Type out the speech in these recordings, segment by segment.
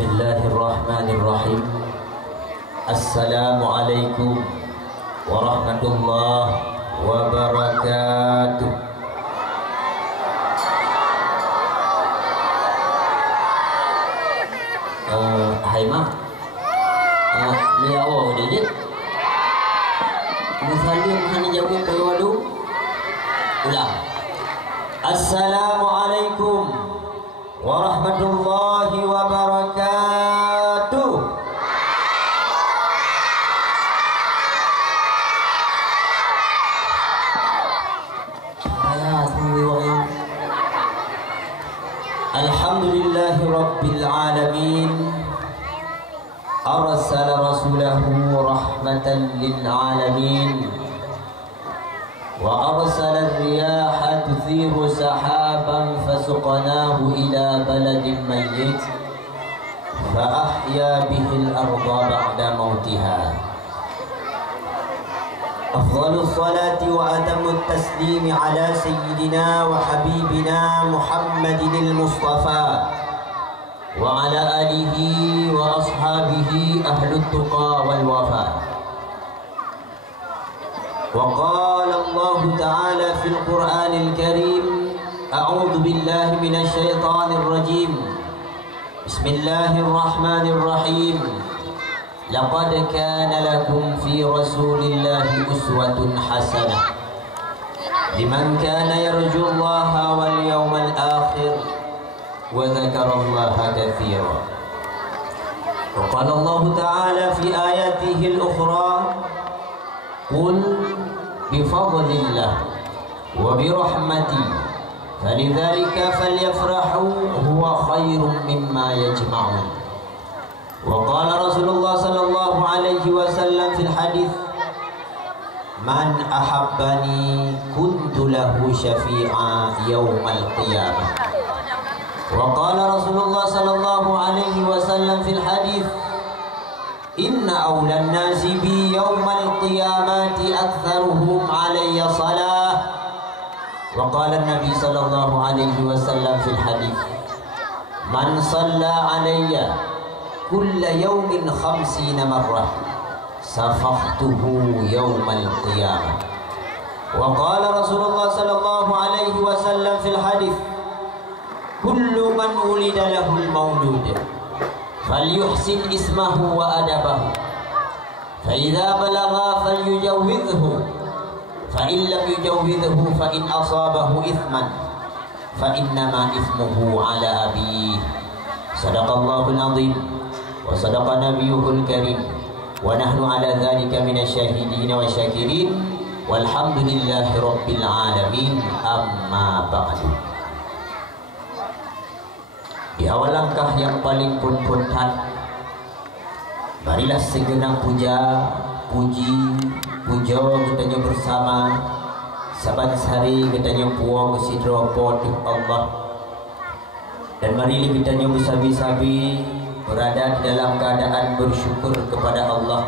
Bismillahirrahmanirrahim. Assalamualaikum warahmatullahi wabarakatuh. Hai mak, ni awak dia je. Musalim hanya jawab berwadu. Ulang. Assalamualaikum warahmatullahi wabarakatuh. Alhamdulillahi rabbil alamin. Arsala rasulahu rahmatan lil alamin. Wa arsala ar-riyaha tuthiru sahaban fasuqnahu ila baladin mayyit fa ahya bihi al-ardha ba'da mautiha. Afdhalus salati wa atammut taslimi ala sayyidina wa habibina Muhammadin al-Mustafa wa ala alihi wa ashabihi ahlut tuqa wal wafa. Wa qala Allah ta'ala fil Qur'anil Karim, a'udzu billahi minasy syaithanir rajim. Bismillahirrahmanirrahim. Laqad kana lakum fi Rasulillahi uswatun hasanah liman kana yarjullaha wal yawmal akhir wa dzakarallaha katsiran. Wa qala Allah ta'ala fi ayatihi al-ukhra, qul bi fadlillah wa bi rahmatihi falidzalika falyafrahu huwa khairum mimma yajma'un. Wa qala Rasulullah sallallahu alaihi wasallam fil hadits, man ahabbani kuntu lahu syafi'a yaumal qiyamah. Wa qala Rasulullah sallallahu alaihi wasallam fil hadits, inna awlan nasi bi yaumal qiyamati aktsaruhum alayya salah. Wa qala Nabi sallallahu alaihi wasallam fil hadits, man shalla alayya kulla yawmin 50 marrah safakhtuhu yawmal qiyamah. Wa qala Rasulullah sallallahu alaihi wasallam fil hadits, kullu man ulida lahul maulud falyuhsin ismahu wa adabahu fa idza balagha falyujawwidhu fa in lam yujawwidhu fa in asabahu ithman fa innama ithmuhu ala abihi. Sadaqallahul azim wa sadaqa nabiyyuhul karim wa nahnu ala dhalika minasyahidin wa syakirin walhamdulillahi rabbil alamin. Amma ba'du. Di awal langkah yang paling puntan, marilah segenap puja, puji, puja katanya bersama saban sari katanya puang sidropo di Allah. Dan marilah katanya bersabi-sabi berada di dalam keadaan bersyukur kepada Allah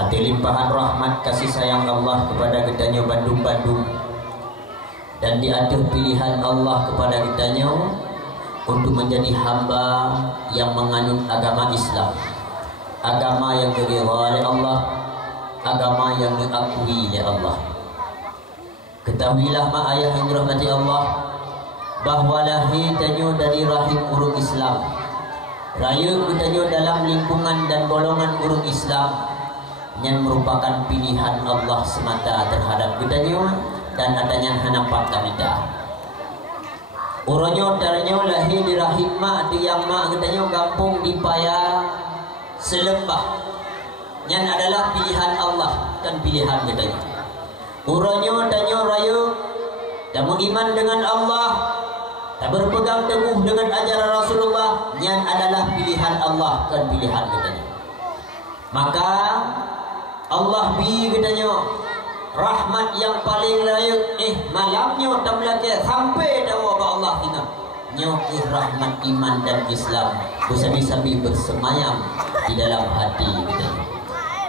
atas limpahan rahmat kasih sayang Allah kepada katanya Bandung-Bandung, dan di atas pilihan Allah kepada katanya untuk menjadi hamba yang menganut agama Islam, agama yang diridhai oleh Allah, agama yang diakui oleh Allah. Ketahuilah mak ayah yang dirahmati Allah, bahwa lahir tanyo dari rahim urung Islam, raya tanyo dalam lingkungan dan golongan urung Islam, yang merupakan pilihan Allah semata terhadap tanyo dan adanya hanapat kamita. Uronyo darnyo lahir di rahim mak di yang mak katanya kampung di Paya Selembah. Yang adalah pilihan Allah dan pilihan katanya. Uronyo danyo raya dan beriman dengan Allah, tak berpegang teguh dengan ajaran Rasulullah, yang adalah pilihan Allah dan pilihan katanya. Maka Allah bi katanya rahmat yang paling layak malamnya tablake sampai dawa ba Allah ina nyoki rahmat iman dan Islam bersabi-sabi bersemayam di dalam hati kita.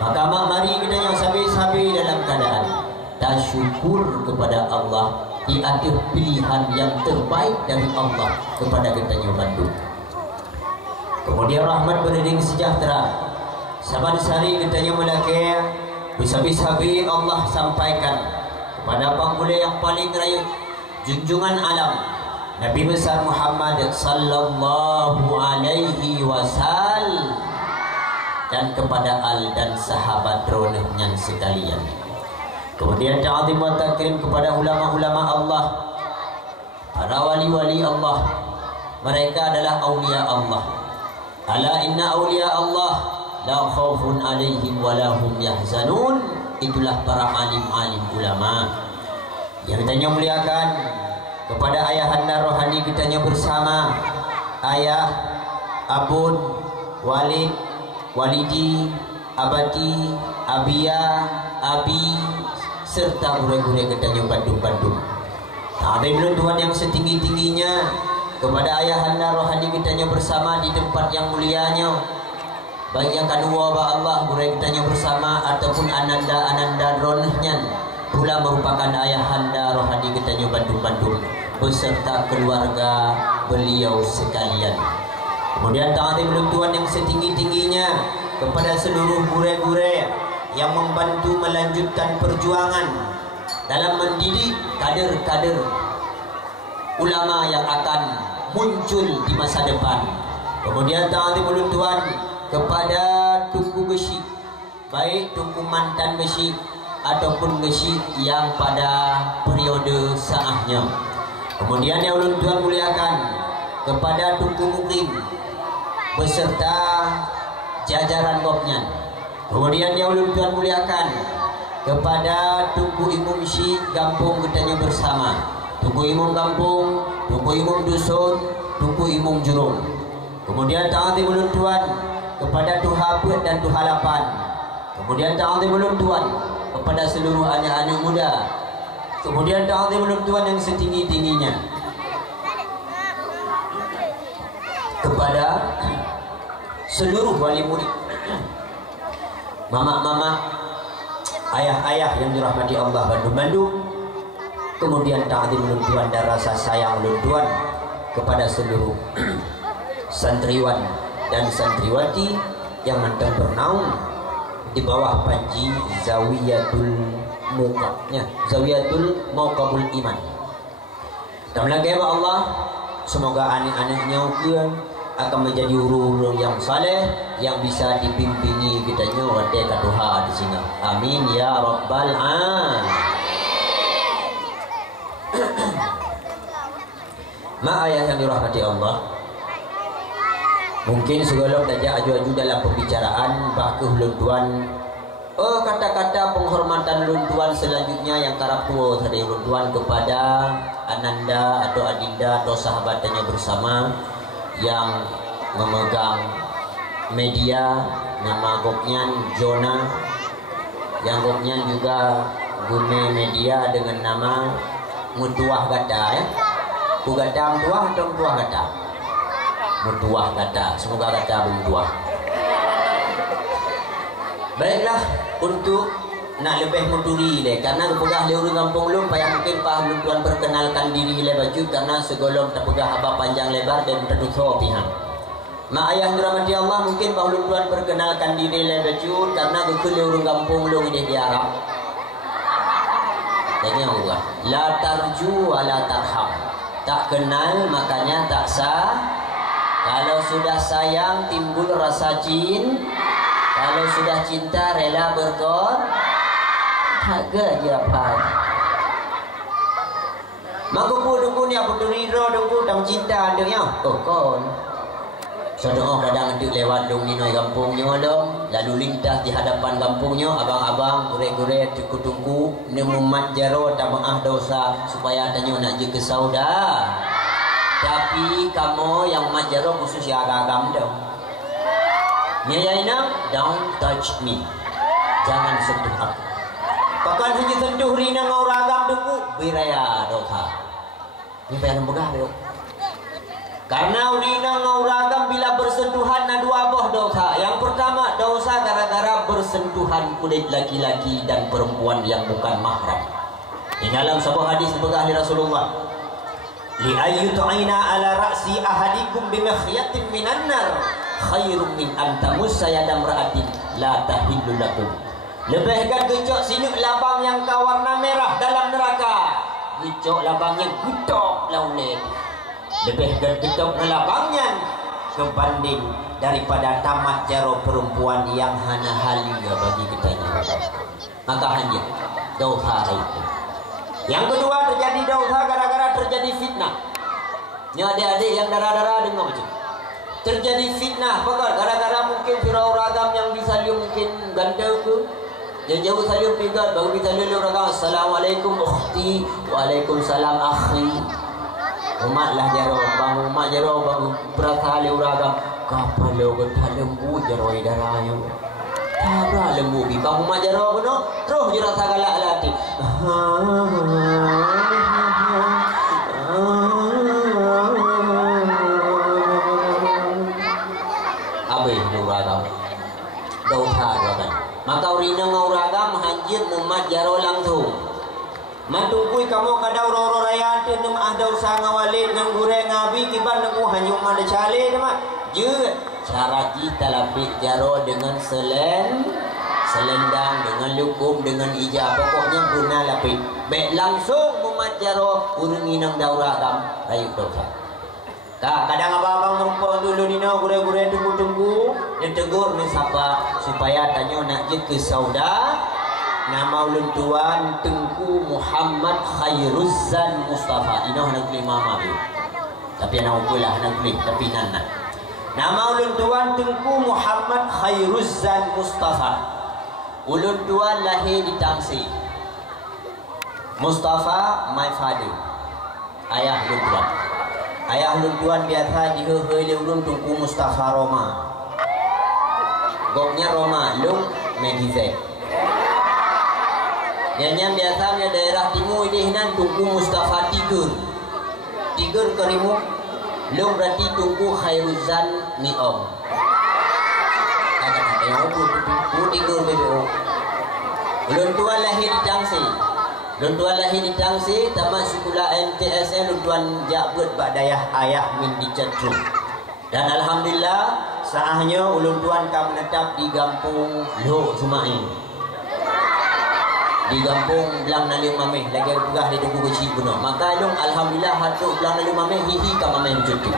Maka mari kita yang sabi-sabi dalam keadaan tasyukur kepada Allah di atas pilihan yang terbaik dari Allah kepada kita Bandung. Kemudian rahmat beriring sejahtera saban sari katanya melaki bisa-bisa Allah sampaikan kepada panggula yang paling rayu junjungan alam Nabi besar Muhammad sallallahu alaihi wasallam dan kepada al dan sahabat ronehnya sekalian. Kemudian ta'zim wa takrim kepada ulama-ulama Allah, para wali-wali Allah. Mereka adalah aulia Allah. Ala inna aulia Allah la khaufun alaihim wa lahum yahzanun. Itulah para alim-alim ulama yang kitanya muliakan. Kepada ayahanda rohani kitanya bersama ayah, abun, walid, walidi, abati, abia, abi, serta gure-gure kitanya Bandung-Bandung. Ada belum Tuhan yang setinggi-tingginya kepada ayahanda rohani kitanya bersama di tempat yang mulianya. Baik yang kedua ba Allah gure kitanya bersama ataupun ananda ronehnya pula merupakan ayahanda rohani kitanya Bandung-Bandung beserta keluarga beliau sekalian. Kemudian ta'zim Tuhan yang setinggi-tingginya kepada seluruh gure-gure yang membantu melanjutkan perjuangan dalam mendidik kader-kader ulama yang akan muncul di masa depan. Kemudian ta'zim Tuhan kepada Tunku Besi, baik Tunku Mantan Besi ataupun besi yang pada periode saahnya. Kemudian yang ulun Tuhan muliakan kepada Tunku Mukim beserta jajaran gopnya. Kemudian yang ulun Tuhan muliakan kepada Tunku Imum Si Gampung kitanya bersama, Tunku Imum Gampung, Tunku Imum Dusun, Tunku Imum Jurung. Kemudian ta'zim ulun Tuhan kepada Tuhaput dan Tuhalapan. Kemudian ta'zim ulun Tuhan kepada seluruh anak-anak muda. Kemudian ta'zim Tuhan yang setinggi-tingginya kepada seluruh wali murid, mama-mama, ayah-ayah yang dirahmati Allah Bandung-Bandung. Kemudian ta'zim Tuhan dan rasa sayang Tuhan kepada seluruh santriwan dan santriwati yang mentang bernaung di bawah panji Zawiyatul Muqabnya, Zawiyatul Muqabul Iman. Dan lagi Allah, semoga anak-anaknya akan menjadi uru-uru yang saleh yang bisa dibimbingi kitanya wadai kaduha di sini. Amin ya rabbal alamin. Ma ayah yang dirahmati Allah, mungkin segala dajak aju-aju dalam pembicaraan bahke luntuan kata-kata penghormatan luntuan selanjutnya yang karap tua dari luntuan kepada ananda atau adinda atau sahabatnya bersama yang memegang media, nama goknya Jona, yang goknya juga gune media dengan nama Mutuah Gata ya. Gata Mutuah atau Mutuah Gata? Mutuah Gata, semoga Gata bermutuah. Baiklah, untuk nak lebih muduri le karena pegah le urang kampung lu payah mungkin Pak Tuan perkenalkan diri le baju karena segolong terpegah apa panjang lebar dan tertutup pihak. Ma ayah dirahmati Allah mungkin Pak Tuan perkenalkan diri le baju karena gukul le urang kampung lu ini di Arab. Tanya Allah, la tarju wa la tarham. Tak kenal makanya tak sah. Kalau sudah sayang timbul rasa cinta. Kalau sudah cinta rela berkor. Agak dia apa? Maka dungku ni apa tu riro dungku tam cinta ada nya. Oh kon. Saudara kadang untuk lewat dong ni noi kampungnya dong. Lalu lintas di hadapan kampungnya abang-abang gure-gure tungku-tungku nemu mat jaro tabaah dosa supaya tanya nak je ke sauda. Tapi kamu yang mat jaro khusus ya agam dong. Nyayaina don't touch me. Jangan sentuh aku. Bahkan hanya sentuh rina ngau ragam dengku biraya dosa. Ini pengen begah yuk. Karena rina ngau ragam bila bersentuhan na dua boh dosa. Yang pertama dosa gara-gara bersentuhan kulit laki-laki dan perempuan yang bukan mahram. Di dalam sebuah hadis begah dari Rasulullah. Li ayyut'ina ala ra'si ahadikum bimakhyatin minan nar khairum min antamus sayadam ra'atin la tahillu lakum. Lebih kan gecok sinuk labang yang kawarna merah dalam neraka. Gecok labangnya gutok laulet. Lebih kan gecok labangnya kebanding daripada tamat jaro perempuan yang hana halia bagi kitanya. Maka hanya dosa itu. Yang kedua terjadi dosa gara-gara terjadi fitnah. Ini adik-adik yang darah-darah dengar macam terjadi fitnah, bakal gara-gara mungkin firau ragam yang disalib mungkin ganda ke yang jauh salib pegat baru disalib ragam. Assalamualaikum ukhti, waalaikumsalam akhi. Umatlah jaro bang, umat jaro bang berasa halil ragam kapalo getah lembu jaro idarayo tabra lembu bi bang umat jaro beno terus je rasa galak lati. Dosa. Maka urina ngauragam hanjir mumat jaro langsung. Matungkui kamu kadau roro raya ante nem ada usaha ngawalid nang gure ngabi kibar nang hanyum manda chale mak. Je cara kita lapik jaro dengan selendang dengan lukum dengan ijab pokoknya guna lapik. Baik langsung mumat jaro urungi nang dauragam rayu dosa. Kadang abang rumput dulu dino gure-gure tunggu-tunggu dia tegur ni siapa supaya tanya nak je ke sauda nama ulun tuan Tengku Muhammad Khairuzzan Mustafa inoh nak beli mama tu tapi anak upulah nak beli tapi nana nama ulun tuan Tengku Muhammad Khairuzzan Mustafa. Ulun tuan lahir di Tangsi. Mustafa my father, ayah ulun tuan. Ayah ulun tuan biasa dihehei le ulun Tengku Mustafa Roma. Goknya Roma, lung Medizek. Yang biasanya daerah timur ini nan Tengku Mustafa Tiger. Tiger kerimuk, lung berarti Tengku Khairuzzan Niom. Ada yang Tengku Tiger BBO. Ulun tuan lahir di Tangsi. Ulun tuan lahir di Tangsi, tamat sekolah MTSN ulun tuan jabut badayah ayah min di Cetru. Dan alhamdulillah saahnya ulun tuan kam menetap di Kampung Lo Sumain. Di Kampung Belang Naliung Mameh lagi pegah di Tunggu Kecil Gunung. Maka ulun alhamdulillah hatuk Belang Naliung Mameh hihi ka Mameh mencuti.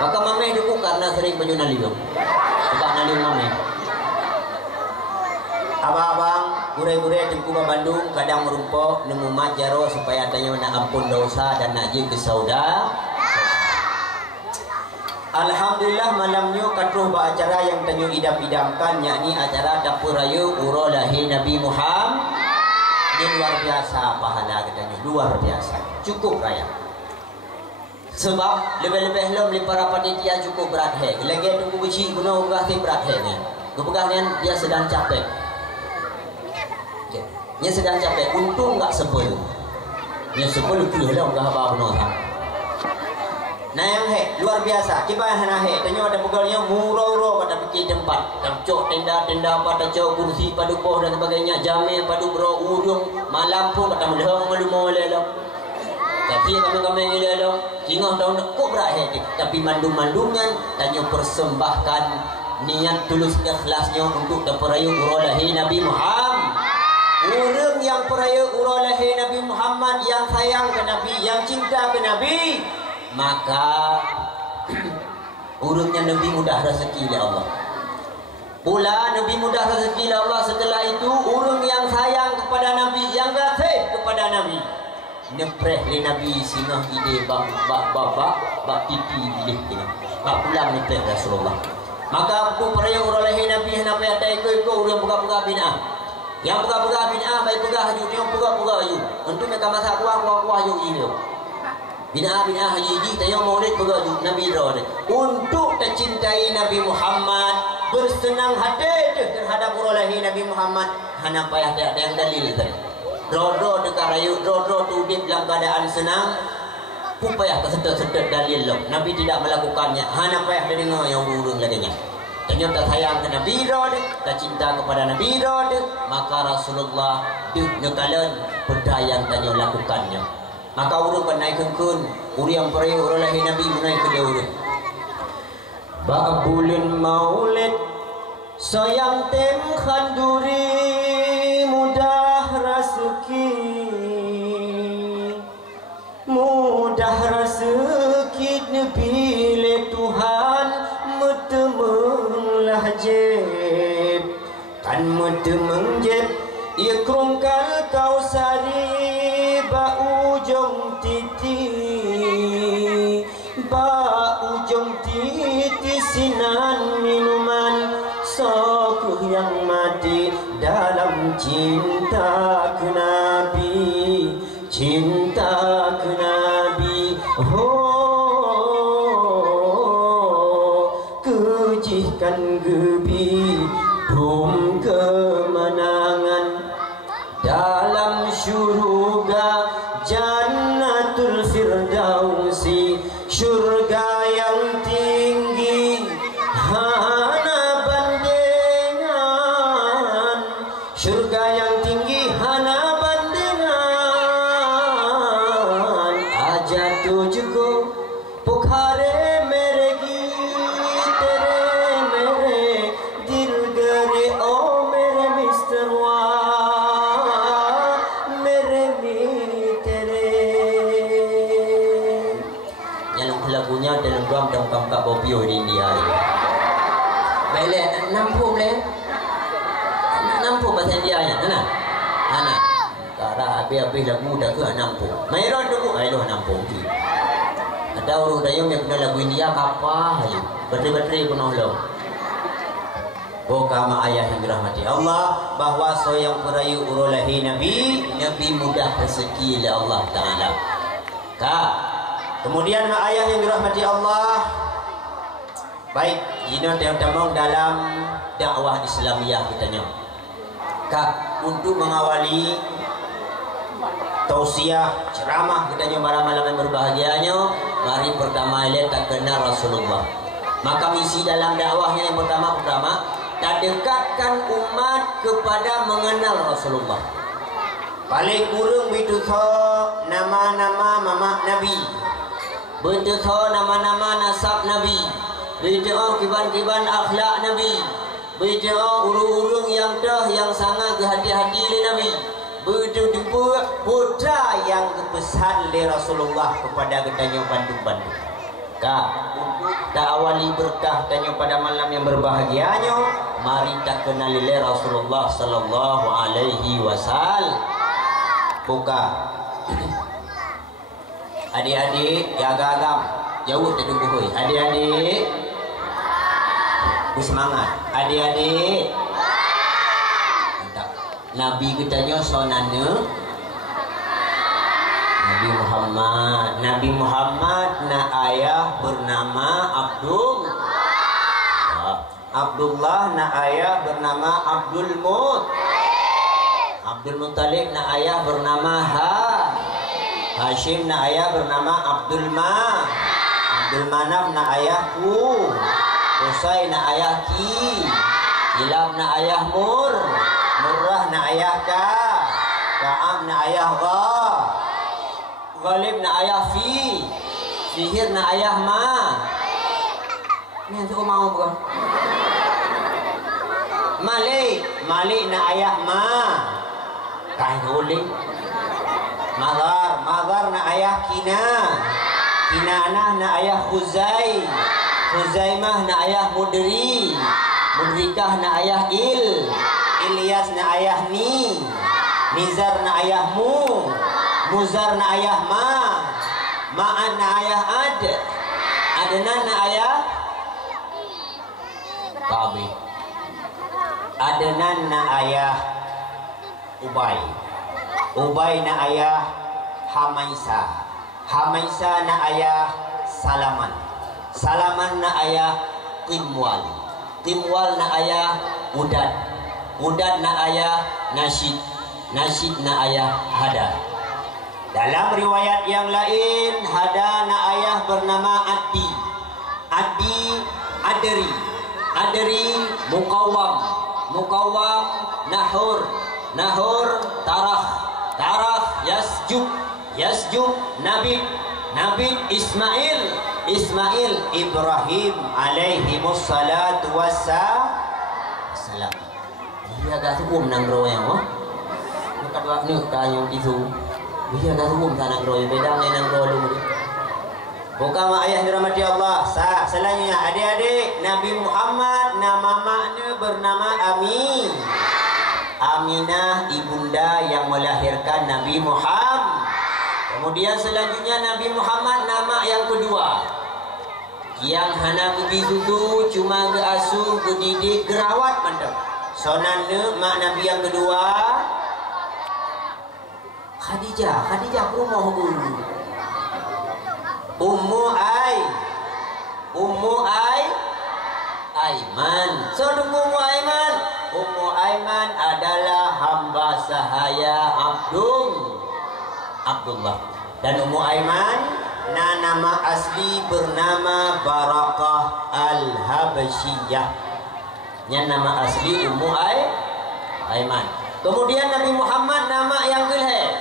Maka Mameh dulu karena sering baju Naliung. Sebab Naliung Mameh. Abang-abang, gure-gure Tengku Bandung kadang merumpok nemu majaro supaya tanya nak ampun dosa dan nak je ke sauda. Alhamdulillah malamnya katruh acara yang tanyo idam-idamkan yakni acara dapur raya uro lahir Nabi Muhammad. Ini luar biasa pahala katanya, luar biasa. Cukup raya. Sebab lebih-lebih lom li para panitia cukup berat he. Lagi tunggu beci guna ugah ti berat he nya. Kepegahnya dia sedang capek. Dia sedang capek, untung enggak sebel. Dia sebel tu lah ugah apa benar. Nah yang he luar biasa. Kibar hana he tanya ada pegalnya murau-urau pada fikir tempat. Cok tenda-tenda pada cok kursi pada poh dan sebagainya. Jamil pada bro urung malam pun pada melehong malu-malu lah. Tapi kami-kami ini lah. Jingah tahun kok berat he. Tapi mandung-mandungan tanya persembahkan niat tulus ikhlasnya untuk dapur raya urau lahir Nabi Muhammad. Orang yang peraya urau lahir Nabi Muhammad, yang sayang ke Nabi, yang cinta ke Nabi, maka urungnya Nabi mudah rezeki oleh Allah. Pula Nabi mudah rezeki oleh Allah. Setelah itu urung yang sayang kepada Nabi, yang kasih kepada Nabi, nepreh le Nabi sinah ide bak titi bilih kini. Bak pulang nepreh Rasulullah. Maka aku peraya urau lahir Nabi hendak payah tak ikut urung buka-buka binah. Yang pegah-pegah bin'ah baik pegah haju dia pegah-pegah haju. Untuk mereka masak kuah haju ini. Bin'ah haju ini tanya maulid pegah haju Nabi Rawad. Untuk tercintai Nabi Muhammad, bersenang hati terhadap urau lahir Nabi Muhammad. Hana payah ada yang dalil tadi. Ro dekat rayu, ro tu dia dalam keadaan senang. Pupayah kesedot-sedot dalil lo. Nabi tidak melakukannya. Hana payah dia dengar yang urung laginya. Ternyata sayang ke Nabi Rod, tak cinta kepada Nabi Rod, maka Rasulullah nekalan benda yang tanya lakukannya. Maka urut naik kengkun, uri yang peraya urut lahir Nabi menaik ke dia urut. Ba'bulun maulid sayang tem khanduri mudah rezeki, mudah rezeki nebile Tuhan metemenglah jeb kan metemeng jeb ikrumkan kau sari ba ujung titi, ba ujung titi sinan minuman sok yang mati dalam cinta ke Nabi, cinta ke Nabi. Kejihkan gebi dum kemenangan dalam syurga Jannatul Firdausi, syurga yang tinggi hana bandingan, syurga yang tinggi hana bandingan. Aja tujhko pukhare mere geet tere mere dil gare o mere misterwa mere mitere. Yang lagunya dalam drum dan kamkak bopio di India. Baiklah, nampung le. Nampung bahasa India nya, mana? Mana? Kara habis-habis lagu dah ke nampung. Mairon dulu, ayo nampung tu. Ada orang dayung yang kena lagu India kapah ayo. Bateri-bateri pun Allah. Oh kama ayah yang dirahmati Allah, bahwa soyang perayu urulahi Nabi, Nabi mudah rezeki oleh Allah Ta'ala. Kemudian ayah yang dirahmati Allah, baik, ini teman-teman dalam dakwah Islamiyah kitanya. Untuk mengawali tausiah ceramah kitanya malam-malam yang berbahagianya, mari pertama lihat tak kenal Rasulullah. Maka misi dalam dakwahnya yang pertama tak dekatkan umat kepada mengenal Rasulullah. Paling kurang betul nama-nama mama Nabi, betul nama-nama nasab Nabi, betul kiban-kiban akhlak Nabi, betul urung-urung yang dah yang sangat kehati-hati oleh Nabi, betul juga putra yang kepesan oleh Rasulullah kepada ketanya Bandung-Bandung. Untuk tak awali berkah tanya pada malam yang berbahagianya, mari tak kenal oleh Rasulullah sallallahu alaihi wasallam. Buka adik-adik jaga agam jauh tunggu hoi. Adik-adik bersemangat. Adik-adik mantap. Nabi kitanya sonana Nabi Muhammad na ayah bernama Abdullah na ayah bernama Abdul Muttalib na ayah bernama Hashim na ayah bernama Abdul Manaf na ayah Qusay na ayah Kilab na ayah Murrah na ayah Ka'ab na ayah Ghalib na ayah Fihir na ayah Ni suka mau bukan? Malik na ayah Kain boleh. Madar na ayah Kinanah na ayah Khuzaimah na ayah Mudrikah na ayah Ilyas na ayah Nizar na ayah Muzar na ayah Ma'an na ayah Adnan na ayah Kabi. Adnan na ayah Ubay na ayah Hamaisa na ayah Salaman na ayah Timwal na ayah Udad na ayah Nasid na ayah Hada. Dalam riwayat yang lain, Hada na ayah bernama Adri Mukawam Nahur Tarah Yasjub Nabid Ismail Ismail, Ibrahim alaihi wassalatu wassalam. Dia agak hukum nang royang oh. Maka ni kanyo itu. Dia agak hukum nang roy beda nang roy lu. Bukan ayah dirahmati Allah. Selanjutnya adik-adik, Nabi Muhammad nama maknya bernama Aminah, ibunda yang melahirkan Nabi Muhammad. Kemudian selanjutnya Nabi Muhammad nama yang kedua, yang hana kubi susu cuma ke asuh ke didik gerawat mantap. Sonannya mak Nabi yang kedua Khadijah rumah Ummu Aiman. Saudara Ummu Aiman. Ummu Aiman adalah hamba sahaya Abdullah. Dan Ummu Aiman nama asli bernama Barakah Al-Habasyiyah. Yang nama asli Ummu Aiman. Kemudian Nabi Muhammad nama yang kelih,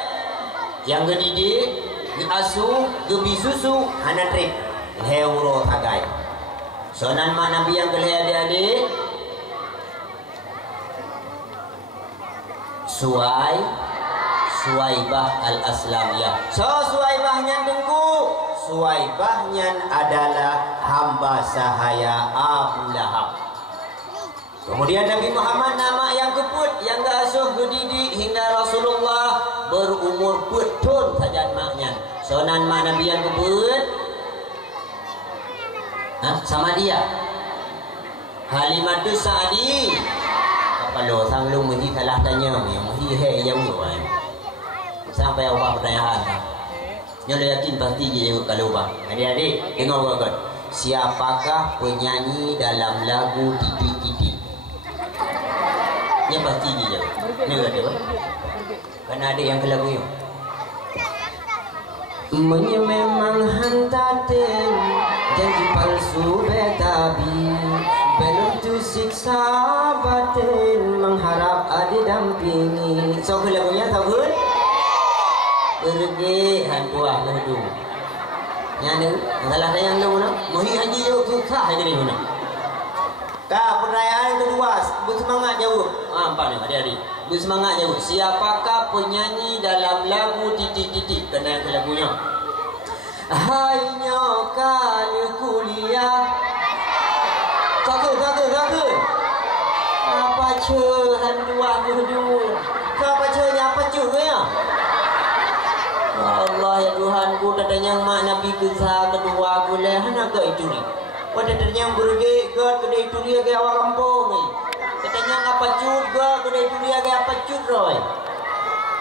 yang gedidik, diasuh, gebisusu, hanatrip, heuro tagai. Sonan mak Nabi yang kelih adik-adik, Suwaibah Al-Aslamiyah. So Suwaibahnya tengku, Suwaibahnya adalah hamba sahaya Abu Lahab. Kemudian Nabi Muhammad nama yang keput, yang gasuh gedidik hingga Rasulullah berumur petun saja maknya. Sonan mak Nabi yang keput, sama dia Halimatus Sa'di. Kalau sang lu mesti salah tanya, mesti jauh sampai apa pertanyaan. Nyonya yakin pasti dia jawab kalau bang. Adik-adik tengok kau. Siapakah penyanyi dalam lagu titik-titik? Yang pasti dia jawab. Ni kata apa? Kan ada yang ke lagu ni. Memang hantaten janji palsu betabi, belum tu siksa batin mengharap ada dampingi. So ke lagunya tahu kan? Pergi hantuah ledu. Yang ni salah yang lu nak. Mohon haji jauh tu sah hari ni nak. Kak, pertanyaan kedua, bersemangat jawab. Apa ni adik-adik? Bersemangat jawab. Siapakah penyanyi dalam lagu titik-titik? Kena ke lagunya. Hanya kali kuliah. Takut. Apa cehan dua dulu? Apa cehnya apa ya? Allah ya Tuhanku, katanya mak Nabi kisah kedua aku lehana ke itu ni. Pada ternyang bergek ke kedai itu dia ke awak kampung ni. Katanya apa cut ke kedai itu dia ke apa cut roy.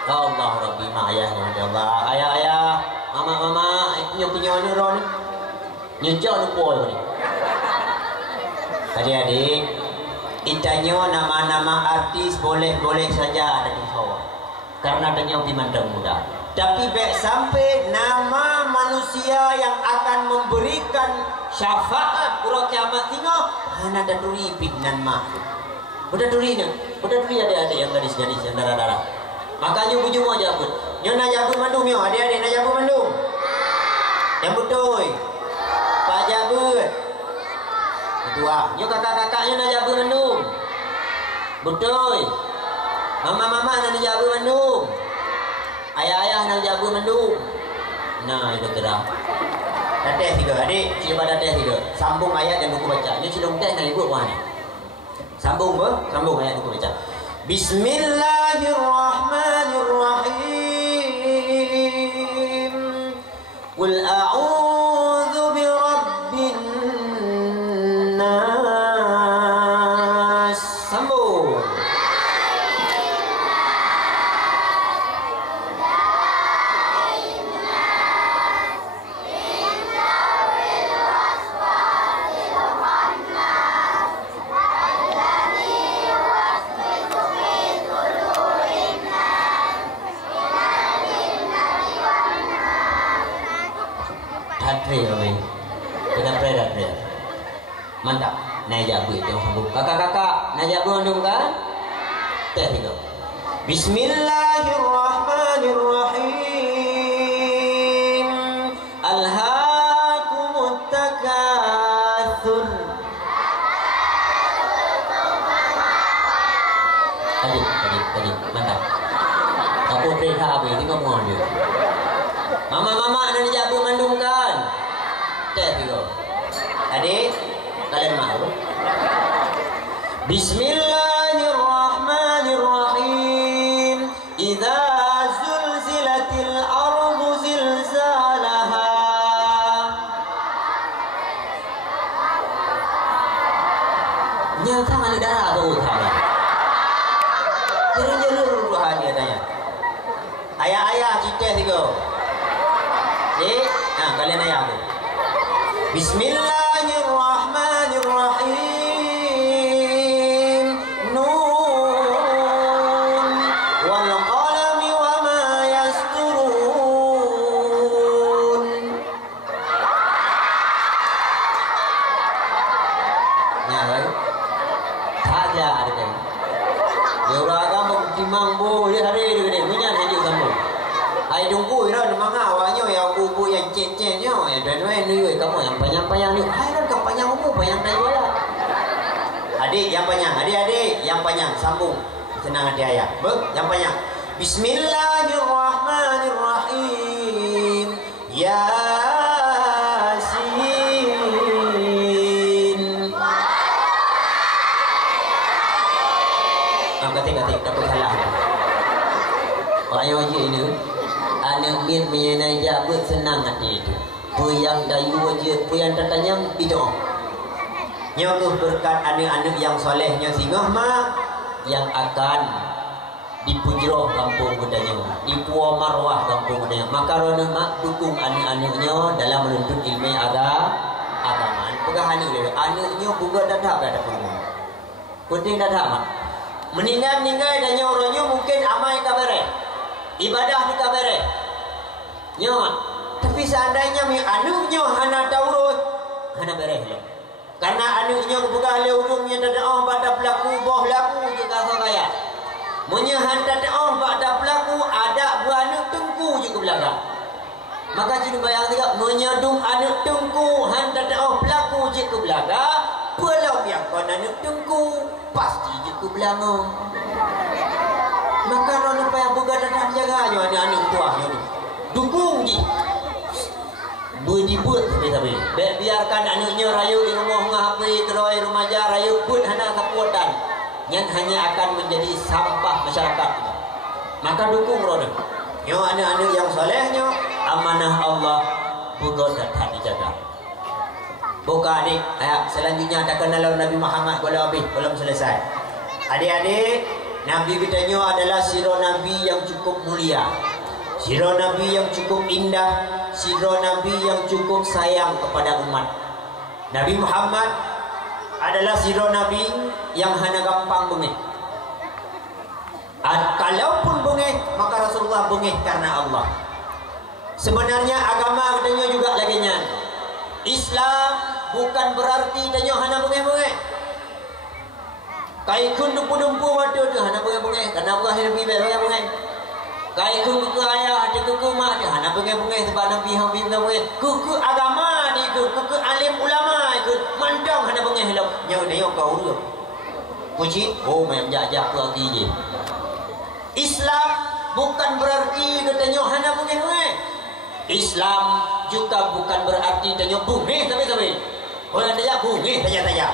Allah Rabbi mak ayah ni Allah. Ayah, mama, punya ni ron. Nyejak ni boy ni. Adik-adik, itanya nama-nama artis boleh saja ada di bawah. Karena tanya di mandang muda. Tapi baik sampai nama manusia yang akan memberikan syafaat pura kiamat tengok hana daduri bidnan mak. Berdaduri adik-adik yang gadis-gadis yang darah-darah. Makanya bujung aja pun. Nyo nak jabut mandum yo, adik-adik nak jabut mandum. Yang betul. Pak jabut. Kedua, nyo kakak-kakaknya nak jabut mandum. Betul. Mama-mama nak jabut mandum. Ayah-ayah nak jaga mandum. Nah, itu terang. Dadah tiga adik, cuba dadah tiga. Sambung ayat yang buku baca. Ini celung teh nak ikut mana? Sambung apa? Sambung ayat buku baca. Bismillahirrahmanirrahim. Qul a'udzu birabbin nas. Sambung. Mantap. Najak buat tengok sambung. Kakak-kakak, najak buat mandum kan? Teh tiga. Bismillahirrahmanirrahim. Alhaakumut bunga dia. Mama-mama nak jaga mandungkan. Teh tu. Adik, kalian mahu? Bismillahirrahmanirrahim. Idza zulzilatil ardu zilzalaha. Nyata mana darah tu utama. Jeru-jeru hanya tanya. Ayah-ayah cerita tiga. Nah, kalian ayah tu. Bismillahirrahmanirrahim. Nun wal qalami wa ma yasturun. Nyai. Saja ada kan. Ya orang agama timang bo dia hari ni punya hari kamu. Ai tunggu ira manga awaknya ya bubu yang cecenya ya dan ni kamu yang panjang-panjang ni. Hai kan kau panjang umur panjang tai wala. Adik yang panjang, adik-adik yang panjang sambung. Senang hati ayah. Yang panjang. Bismillahirrahmanirrahim. Yasin. Katik-katik tak salah. Orang yang wajib ini anak min menyenai jabut senang hati itu. Puyang dayu wajib, puyang tertanyang bid'ah. Nyokuh berkat anak-anak yang solehnya singgah mak yang akan di Pujroh kampung Gedanya, di Puau Marwah kampung Gedanya. Maka rona mak dukung anak-anaknya dalam menuntut ilmu agama. Pegahan ini, anaknya juga datang pada pengguna. Penting datang mak. Meninggal dan orangnya mungkin amai kabare, ibadah di kabare. Nyawa. Tapi seandainya anaknya hana taurus, hana bereh lah. Karena anaknya kebuka le urungnya dadah pada pelaku boh laku juga saya. Menyahan dadah pada pelaku ada buah anak tengku juga belakang. Maka jadi bayang juga menyadung anak tengku han dadah pelaku juga belakang. Pulau yang kau anak tengku pasti juga belakang. Maka orang payah buka dadah jaga aja anak tuahnya ni. Dukung di dibuat sampai biarkan anaknya rayu di rumah ngapi keroi remaja rayu pun hana kekuatan yang hanya akan menjadi sampah masyarakat. Maka dukung roda yo anak-anak yang solehnya amanah Allah bukan datang dijaga. Buka adik selanjutnya ada kenalan Nabi Muhammad belum selesai. Adik-adik, Nabi kitanya adalah sirah Nabi yang cukup mulia, sirah Nabi yang cukup indah, sirah Nabi yang cukup sayang kepada umat. Nabi Muhammad adalah sirah Nabi yang hanya gampang bengih. Kalaupun bengih, maka Rasulullah bengih karena Allah. Sebenarnya agama katanya juga laginya. Islam bukan berarti katanya hanya bengih-bengih. Kaikun dumpu-dumpu waktu tu hanya bengih-bengih. Karena bukan Nabi bengih-bengih. Kaikun kuku ayah, ada kuku mak dia hanya bengih-bengih sebab Nabi bengih. Kuku agama ni kuku alim ulama ikut mandang hanya bengih hilang. Nyawa kau dia. Puji, oh main jajak lagi je. Islam bukan berarti katanya hanya bengih-bengih. Islam juga bukan berarti katanya bengih tapi. Orang dia bengih saja.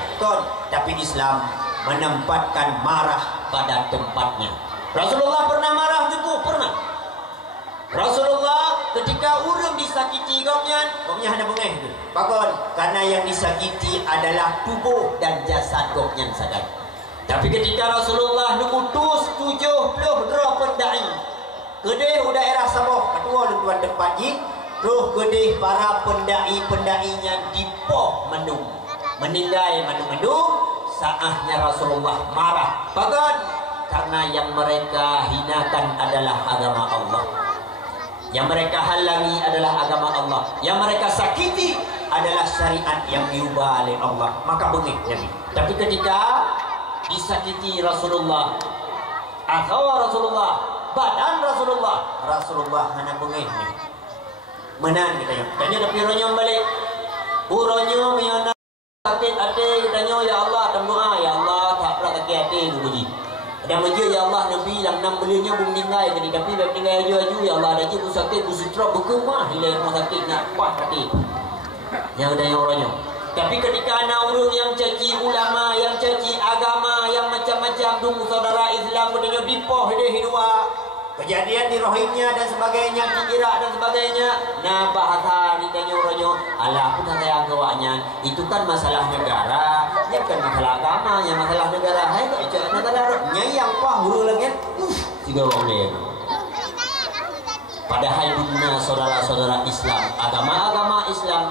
Tapi Islam menempatkan marah pada tempatnya. Rasulullah pernah marah juga? Pernah. Rasulullah ketika orang disakiti gomnya hanya bengih itu. Bakon, karena yang disakiti adalah tubuh dan jasad gomnya saja. Tapi ketika Rasulullah mengutus 70 pendai, kedai daerah Sabah, ketua tuan tempat ini, terus kedai para pendai-pendainya di Poh Mendung, meninggal Mendung, saatnya Rasulullah marah. Bakon, karena yang mereka hinakan adalah agama Allah, yang mereka halangi adalah agama Allah, yang mereka sakiti adalah syariat yang diubah oleh Allah. Maka bengih Nabi. Tapi ketika disakiti Rasulullah atau badan Rasulullah hanya bengih ni. Menan kita ya. Tanya tapi ronya balik. Uronya miana sakit hati tanya ya Allah dan doa ya Allah tak pernah sakit hati dulu ji. Ada meja ya Allah Nabi dalam 6 bulannya belum meninggal tadi, tapi bila meninggal aju-aju ya Allah ada cikgu sakit bersutra berkemah hilang rumah sakit nak pas hati. Yang ada yang orangnya. Tapi ketika anak orang yang caci ulama, yang caci agama, yang macam-macam dulu saudara Islam berdanya dipoh dia hidua. Kejadian di Rohingya dan sebagainya, di Irak dan sebagainya. Nah bahasa ditanya orangnya, alah pun saya agawanya. Itu kan masalah negara, ini kan masalah agama, yang masalah negara. Hai kok negara nyayang pah huru lagi. Juga boleh. Padahal dunia saudara-saudara Islam, agama-agama Islam,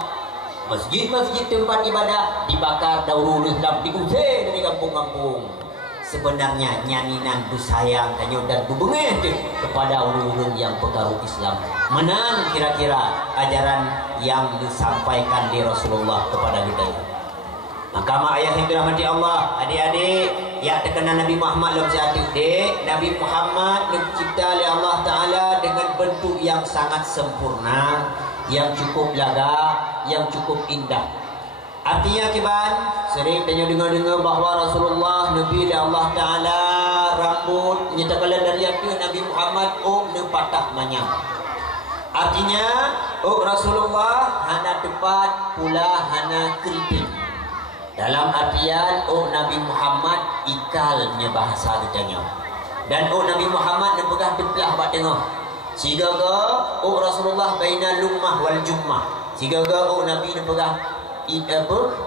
masjid-masjid tempat ibadah dibakar, Daurul Islam diusir dari kampung-kampung. Sebenarnya nyaninan busayang dan bubengeh kepada orang-orang yang pengaruh Islam. Mana kira-kira ajaran yang disampaikan di Rasulullah kepada kita? Maka ayah yang dirahmati Allah, adik-adik yang terkenal Nabi Muhammad dalam sehati, Nabi Muhammad dicipta oleh Allah Ta'ala dengan bentuk yang sangat sempurna, yang cukup lagak, yang cukup indah. Artinya kiban sering tanya dengar-dengar bahawa Rasulullah Nabi dan Allah Ta'ala rambut nyatakan dari hati Nabi Muhammad patah manyam. Artinya Rasulullah hana tepat pula hana keriting. Dalam artian Nabi Muhammad ikalnya bahasa ditanya. Dan Nabi Muhammad nepegah teplah buat tengah. Sehingga Rasulullah baina lummah wal jummah. Sehingga Nabi nepegah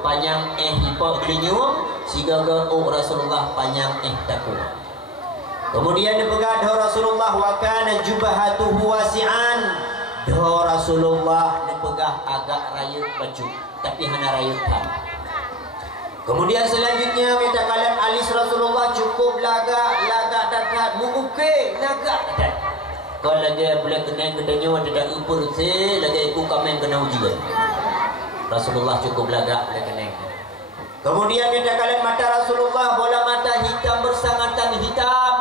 panjang hipok gelinyum sehingga Rasulullah panjang takwa. Kemudian dipegang Rasulullah wa kana jubahatuhu wasi'an. Rasulullah dipegang agak rayut baju tapi hana rayutan. Kemudian selanjutnya kita kalian alis Rasulullah cukup lagak dadat muke lagak dadat. Kalau lagi boleh kena gedenya tidak upur se lagi ikut kamen kena ujian. Rasulullah cukup lagak boleh keneng. Kemudian kita kalian mata Rasulullah bola mata hitam bersangatan hitam,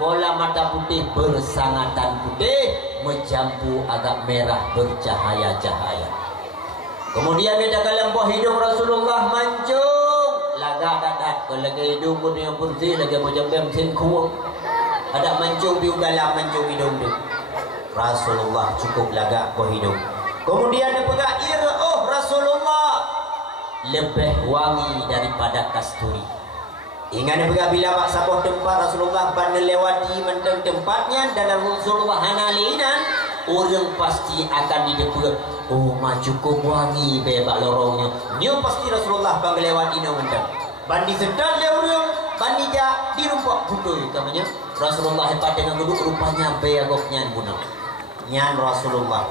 bola mata putih bersangatan putih, menjampu agak merah bercahaya-cahaya. Kemudian kita kalian buah hidung Rasulullah mancung lagak dadat. Kalau lagi hidung pun yang bersih lagi macam bensin kuat. Ada mancung biugalah mancung hidung tu. Rasulullah cukup lagak buah hidung. Kemudian dipegang Rasulullah lebih wangi daripada kasturi. Ingat dipegang bila Pak Sabuh tempat Rasulullah pada lewati menteng tempatnya dan Rasulullah hanalinan orang pasti akan didepak. Cukup wangi bebak lorongnya. Dia pasti Rasulullah pada lewati menteng. Bandi sedang dia orang bandi dia di rumput butuh namanya. Rasulullah hebat dengan duduk rupanya beagoknya guna. Nyan Rasulullah.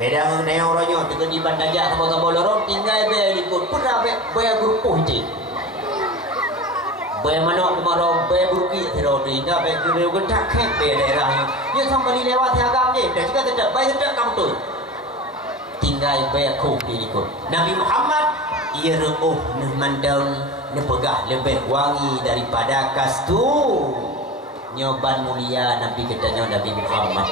Beda dengan orangnya dengan di bandar sama-sama lorong tinggal bayar ikut pernah bayar grupuh itu. Bayar mana kemarau bayar grupi terus tinggal bayar grup tak kek bayar daerahnya. Dia sampai lewat agam ni dan jika tidak bayar tidak kamu tu. Tinggal bayar kopi ikut. Nabi Muhammad ia nih mandaun ni pegah lebih wangi daripada kastur. Nyoban mulia Nabi katanya Nabi Muhammad.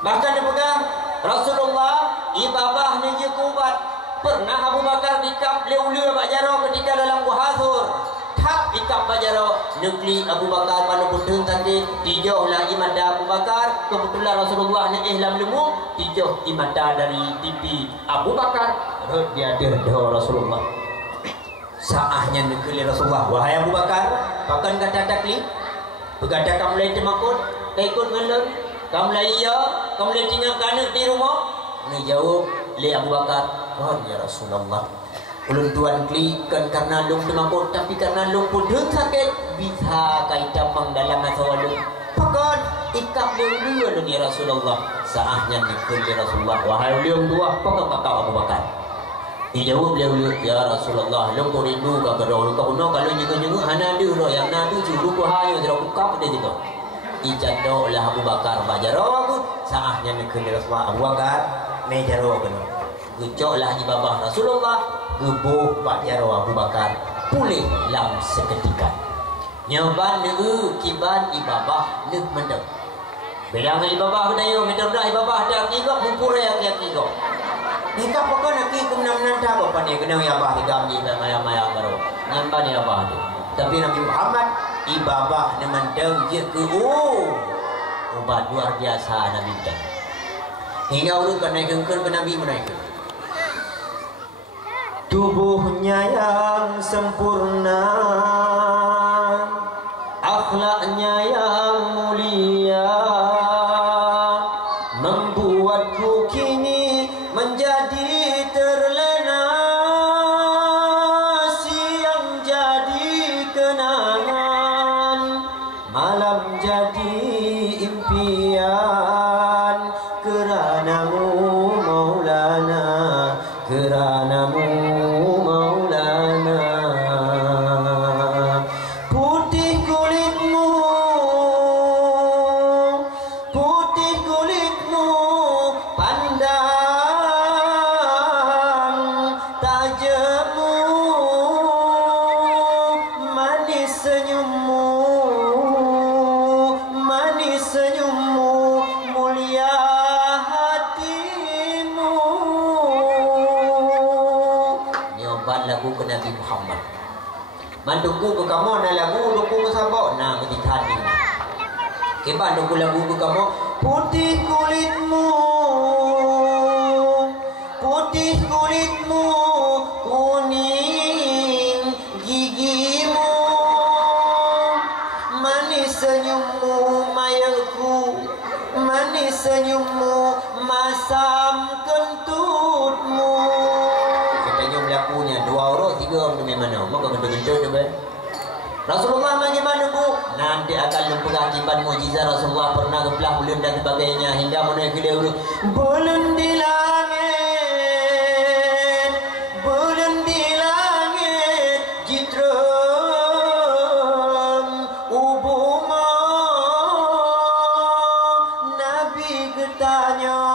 Bahkan dia pegang Rasulullah ibabah ni je kubat. Pernah Abu Bakar dikap leu-leu Pak Jaro ketika dalam Buhazur. Tak dikap Pak Jaro negeri Abu Bakar pada puteng tadi tijauh lah imada Abu Bakar. Kebetulan Rasulullah ni ihlam lemu tijauh imada dari TV Abu Bakar. Dia dirdoh Rasulullah. Saahnya negeri Rasulullah. Wahai Abu Bakar, bahkan kata takli berkata kamu lain temakut, ikut ngelon. Kamu lah iya, kamu lah tinggal kanak di rumah. Ini jawab, li Abu Bakar, ya Rasulullah. Ulun tuan klikan karena lung temakut, tapi karena lung pun sakit, bisa kaitan dalam masa lung. Pakan ikap dulu ya Rasulullah. Saahnya nikul ya Rasulullah. Wahai liung dua, pakan kakak Abu Bakar. Dijawab beliau, ya Rasulullah, lung kau rindu kakak dahulu. Kau kalau nyenguk-nyenguk, hana ada yang nadu curu kuhayu, tidak buka pada situ. Ijado oleh Abu Bakar bajaro saahnya nikul Rasulullah Abu Bakar mejaro kena gucoklah ibabah Rasulullah gebuh bajaro Abu Bakar pulih lam seketika nyoban neu kiban ibabah neuk mendem belang ibabah kedayo medem dah ibabah dak tiga mumpur yang tiga nika pokok nak ki kemenang dah apa ni kena ya bah tiga ni maya-maya baru nyamban ya bah tu tapi Nabi Muhammad ibabah ni mendeng je ke ubat luar biasa Nabi dan hingga urut ke naikkan ke Nabi menaikkan tubuhnya yang sempurna, akhlaknya yang mulia, membuatku kini menjadi terlena. Siang jadi kenangan, malam jadi impian, keranamu Maulana, keranamu Maulana. Putih kulitmu, putih kulitmu, pandang tajammu, manis senyummu, manis senyummu, mulia hatimu. Nyoba lagu ke Nabi Muhammad. Manduku ke kamu na lagu duku ke sabok na ketika ini. Kepa duku lagu ke kamu putih kulitmu, putih kulitmu, kuning gigimu, manis senyummu mayalku, manis senyummu masam kentutmu. Katanya melakunya 2 orang 3 orang tu mana maka kentut-kentut tu kan. Rasulullah bagaimana bu? Nanti akan memperhatikan mukjizat Rasulullah pernah kebelah bulan dan sebagainya hingga menaik ke dia bulan di langit, bulan di langit, jitram ubuma. Nabi getanya,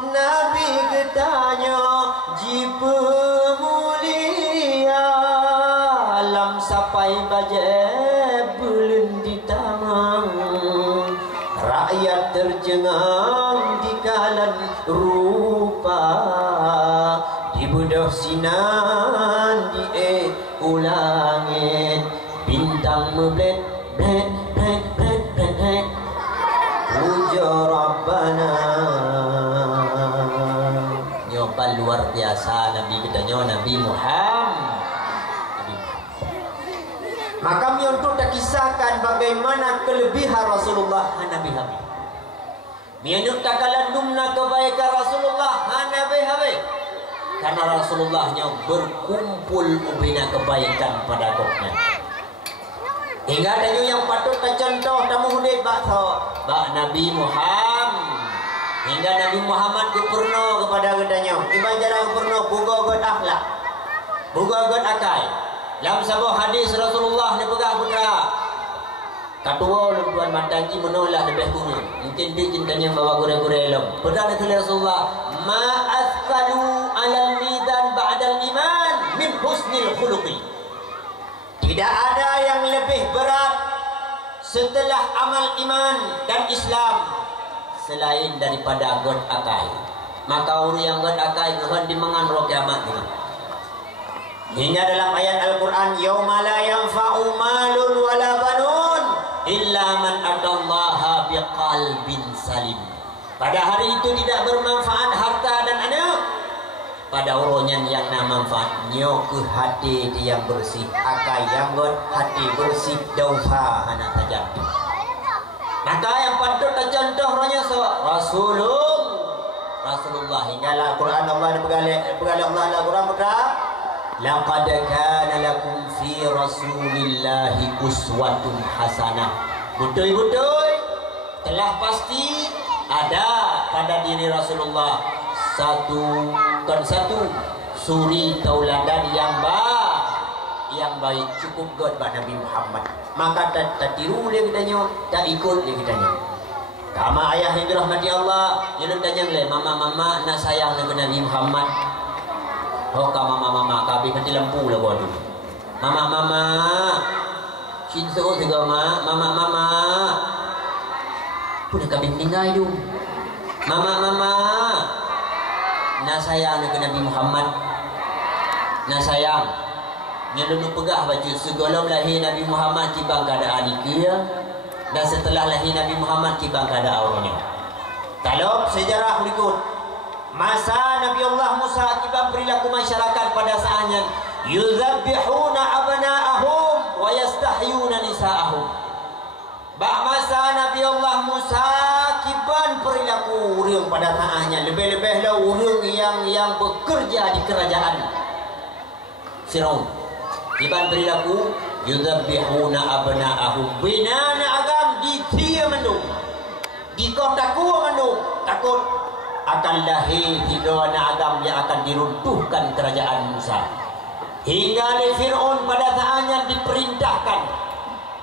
Nabi getanya, jipe mulia, alam sampai baje bulan di tangan, rakyat tercengang di kalan rupa, di budak sinan di ulangit, bintang meblet blet blet blet blet blet, puja Rabbana. Nyoba luar biasa Nabi katanya Nabi Muhammad. Maka untuk tak kisahkan bagaimana kelebihan Rasulullah Nabi Habib. Mianuk takalan dumna kebaikan Rasulullah Nabi Habib. Karena Rasulullahnya berkumpul ubina kebaikan pada koknya. Hingga ada yang patut tercontoh tamu hudib bak Nabi Muhammad. Hingga Nabi Muhammad kupurno kepada gedanya. Iban jarang kupurno buga god akhlak, buga god akai. Dalam sebuah hadis Rasulullah ni pegang putra katua tuan matanji menolak lebih kurang. Mungkin dia cintanya bawa gure-gure elok. Pernah kata Rasulullah, ma athqalu 'alal mizan ba'dal iman min husnil khuluqi. Tidak ada yang lebih berat setelah amal iman dan Islam selain daripada god akai. Maka orang yang god akai Tuhan dimangan roh kiamat ni. Hingga dalam ayat Al-Quran, yauma la yanfa'u malun wala banun illa man atallaha biqalbin salim. Pada hari itu tidak bermanfaat harta dan anak pada orang yang nama manfaatnya ke hati dia yang bersih, akal yang hati bersih, dauha anak tajam. Maka yang patut tercontoh rohnya Rasulullah hingga Al-Quran Allah dipegali Allah Al-Quran muka laqad kana lakum fi rasulillahi uswatun hasanah. Betul-betul telah pasti ada pada diri Rasulullah satu suri tauladan yang baik cukup god Nabi Muhammad. Maka tak tiru dia kitanya, tak ikut dia kitanya. Kama ayah yang dirahmati Allah, yang tanya le mama nak sayang dengan Nabi Muhammad. Oh ka mama kabi mati lampu lah gua tu. Mama cinta juga mama pun kabi meninggal tu. Mama nak sayang dengan Nabi Muhammad. Nak sayang Nyelunu pegah baju segolong lahir Nabi Muhammad kibang keadaan dia dan setelah lahir Nabi Muhammad kibang keadaan awalnya. Kalau sejarah berikut masa Nabi Allah Musa kibang perilaku masyarakat pada saatnya yuzabbihuna abna'ahum wa yastahyuna nisa'ahum. Bak masa Nabi Allah Musa kiban perilaku urang pada saatnya lebih-lebihlah urang yang bekerja di kerajaan Firaun. Kiban perilaku yuzabbihuna abna'ahum binana agam di dia mendung di kotaku mendung takut akan lahir tiga agam yang akan diruntuhkan kerajaan Musa hingga oleh Fir'aun pada saatnya diperintahkan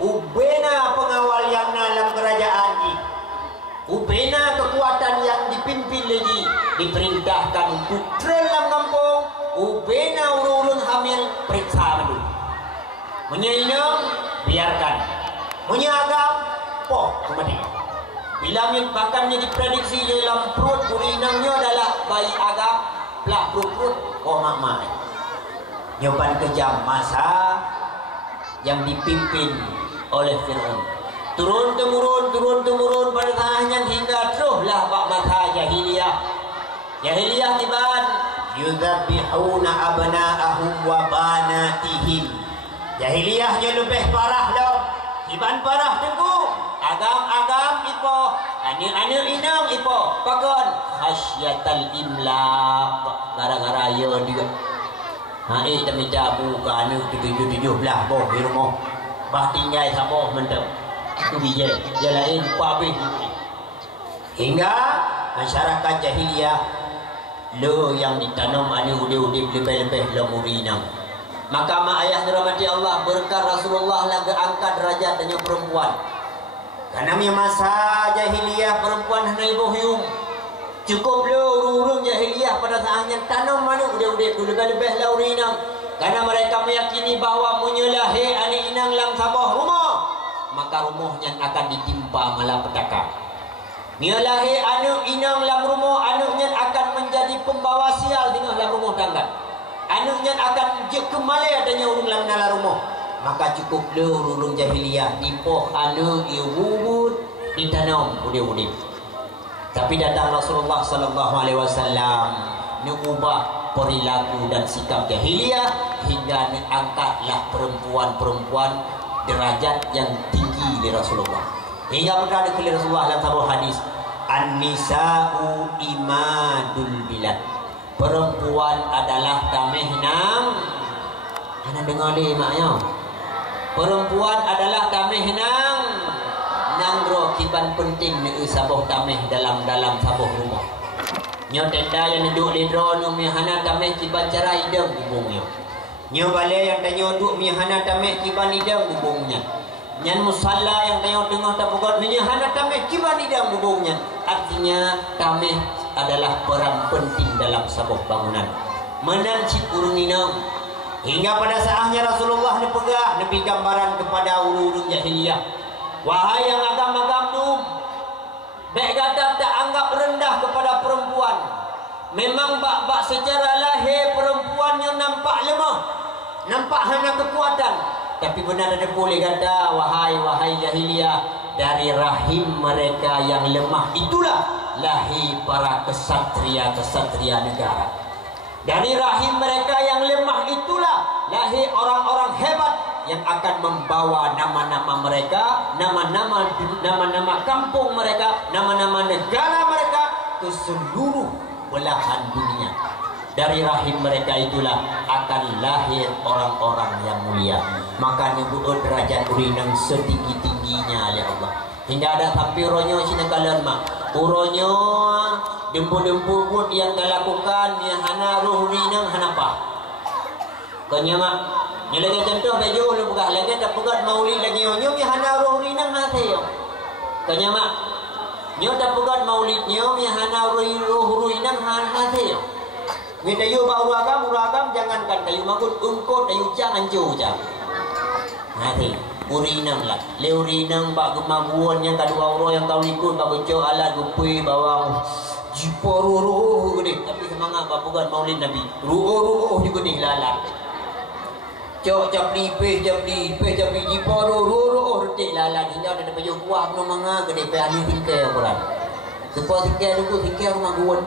ubena pengawal yang dalam kerajaan ini ubena kekuatan yang dipimpin lagi diperintahkan untuk dalam kampung ubena urun hamil periksa dulu menyainam biarkan menyagam poh kemudian bila makannya diprediksi dalam perut urinangnya adalah bayi agam belah perut oh mak nyoban kejam masa yang dipimpin oleh Fir'aun turun temurun pada saatnya hingga teruslah bak masa jahiliyah tiban yuzabbihuna abna'ahum wa banatihim. Jahiliyahnya lebih parah loh. Tiban parah tengku agam ipo anu inang ipo pakon khasyatal imlaq gara-gara yo dia hai demi dabu ka anu 17 boh di rumah bah tinggal saboh mendem tu bije lain pabih hingga masyarakat jahiliyah lo yang ditanam anu udah lebih-lebih lo murinam. Maka mak ayah dirahmati Allah berkah Rasulullah lah angkat derajat dengan perempuan. Karena masa jahiliyah perempuan hanya ibu hium. Cukup lo urung jahiliyah pada saatnya tanam mana udah lebih lah urinam. Karena mereka meyakini bahawa menyelahi anak inang lang sabah rumah, maka rumahnya akan ditimpa malapetaka. Menyelahi anak inang lang rumah, anaknya akan menjadi pembawa sial dengan lang rumah tangga. Anaknya akan kembali adanya urung lang nala rumah. Maka cukup le urung jahiliyah dipoh anak ibu ditanam udah. Tapi datang Rasulullah sallallahu alaihi wasallam mengubah perilaku dan sikap jahiliyah hingga diangkatlah perempuan-perempuan derajat yang tinggi di Rasulullah. Hingga berkata oleh Rasulullah dalam sebuah hadis, "An-nisa'u imadul bilad." Perempuan adalah tameh nang. Ana dengar ni maknya. Perempuan adalah tameh nang. Nang ro kiban penting ni sabah tameh dalam sabah rumah. Nyo tenda yang duduk di ro nu mihana tameh kiban cara hidung bubungnya. Nyo balai yang tanyo duduk mihana tameh kiban hidung bubungnya. Nyan musalla yang tanyo dengar tapukat mihana tameh kiban hidung bubungnya. Artinya tameh adalah peran penting dalam sebuah bangunan. Menancip urung inang hingga pada saatnya Rasulullah dipegah nepi gambaran kepada urung jahiliyah. Wahai yang agam-agam tu, baik kata tak anggap rendah kepada perempuan. Memang bak secara lahir perempuannya nampak lemah, nampak hanya kekuatan. Tapi benar ada boleh kata wahai jahiliyah, dari rahim mereka yang lemah itulah lahir para kesatria negara. Dari rahim mereka yang lemah itulah lahir orang-orang hebat yang akan membawa nama-nama mereka, nama-nama kampung mereka, nama-nama negara mereka ke seluruh belahan dunia. Dari rahim mereka itulah akan lahir orang-orang yang mulia. Maka nyebut derajat urinang setinggi-tingginya oleh Allah. Hingga ada sampai uronyo sini kalian mak. Uronyo dempu-dempu pun yang dilakukan yang hana ruh urinang hanapa. Kanya mak. Nyelaga contoh baju lu buka lagi tak buka maulid lagi nyo yang hana ruh urinang hati yo. Kanya mak. Nyo tak buka maulidnya yang hana ruh urinang hati yo. Kita yu bau uragam jangankan kayu makut ungkot kayu jangan jauh. Hati urinang lah. Le urinang bak kemaguan yang kedua orang yang kau ikut bak kecok alat gupi bawang jiporuruh gede. Tapi semangat bak bukan maulid Nabi. Ruuh juga nih lalat. Cok japli peh jipo ro retik lalan hingga ada baju kuah no manga gede pe ahli tingkai Quran. Supaya tingkai dulu tingkai rumah guon.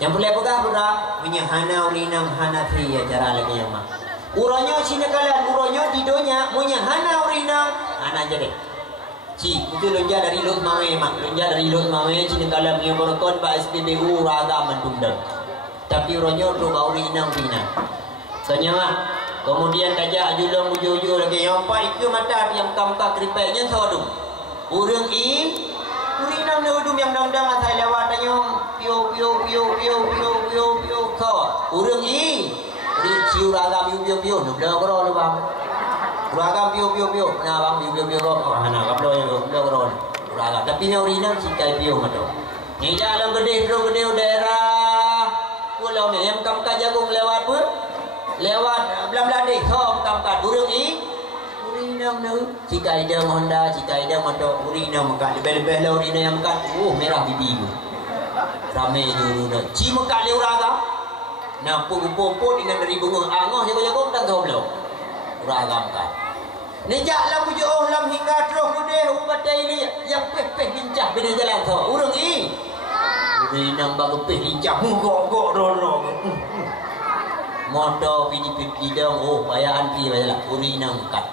Yang boleh pegang budak punya hana urinang hanafi ya cara lagi yang mah. Uranya sini kalian uranya di donya punya hana urinang hana jadi. Ci itu lonja dari lut mame mak lonja dari lut mame sini kalian yang berkon ba SPBU raga mendundang. Tapi uranya tu bau urinang pina. Tanya mak. Kemudian tajak julung ujung-ujung lagi yang apa itu mata yang kamka keripeknya sawadu. Urang urinang na udum yang dang-dang asal lewat tanya pio kau. Urang ciu ragam pio nak dah karo bang. Ragam pio nah bang pio kau. Hana kaplo yang dah karo. Ragam tapi ni urinang sikai pio mato. Ni dalam gede daerah pulau ni yang kamka jagung lewat pun lewat belam-belam dek thom kamkat urang urinang nu jika ada Honda jika ada motor urinang makan lebih-lebih lah urinang yang makan merah bibi tu ramai dulu dah ci makan le uraga nak pupuk dengan dari bunga angah jago-jago tak tahu belum uraga makan nejak lah bujuk lam hingga terus gede ubat ini yang peh lincah bina jalan tu urang urinang bagus peh lincah gok rono motor pidi dong bayaan pi bayalah urinang kat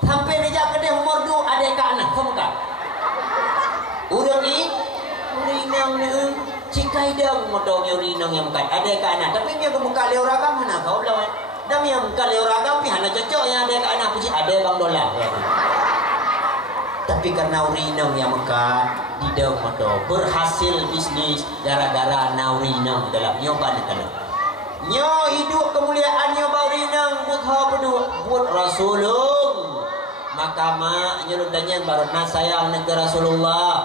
sampai dia kedai umur tu ada kat anak sama kat urang urinang ni cikai dong motor urinang yang kat ada kat anak tapi dia kemuka le orang mana kau lawan dan yang muka le orang pi hana cocok yang ada kat anak puji ada bang dolar tapi karena urinang yang mekat di dong motor berhasil bisnis gara-gara na urinang dalam nyoba ni kalau nyo hidup kemuliaannya baurinang butha berdua buat Rasulullah maka mak nyo danya baru nak sayang negara Rasulullah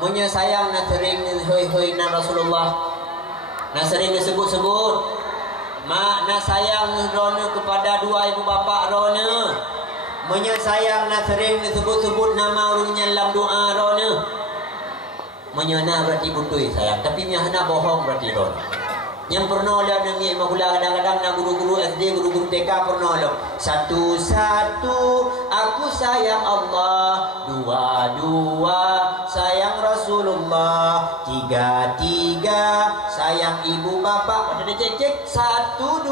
munyo sayang nak sering hoi na Rasulullah nak sering disebut-sebut mak nak sayang rona kepada dua ibu bapa rona munyo sayang nak sering disebut-sebut nama urungnya dalam doa rona munyo na berarti butui sayang tapi nya hana bohong berarti rona yang pernah lihat nami mahula kadang-kadang nak guru-guru SD, guru-guru TK pernah lihat satu-satu aku sayang Allah, dua-dua sayang Rasulullah, tiga-tiga sayang ibu bapa. Pada dia cek 1, 2,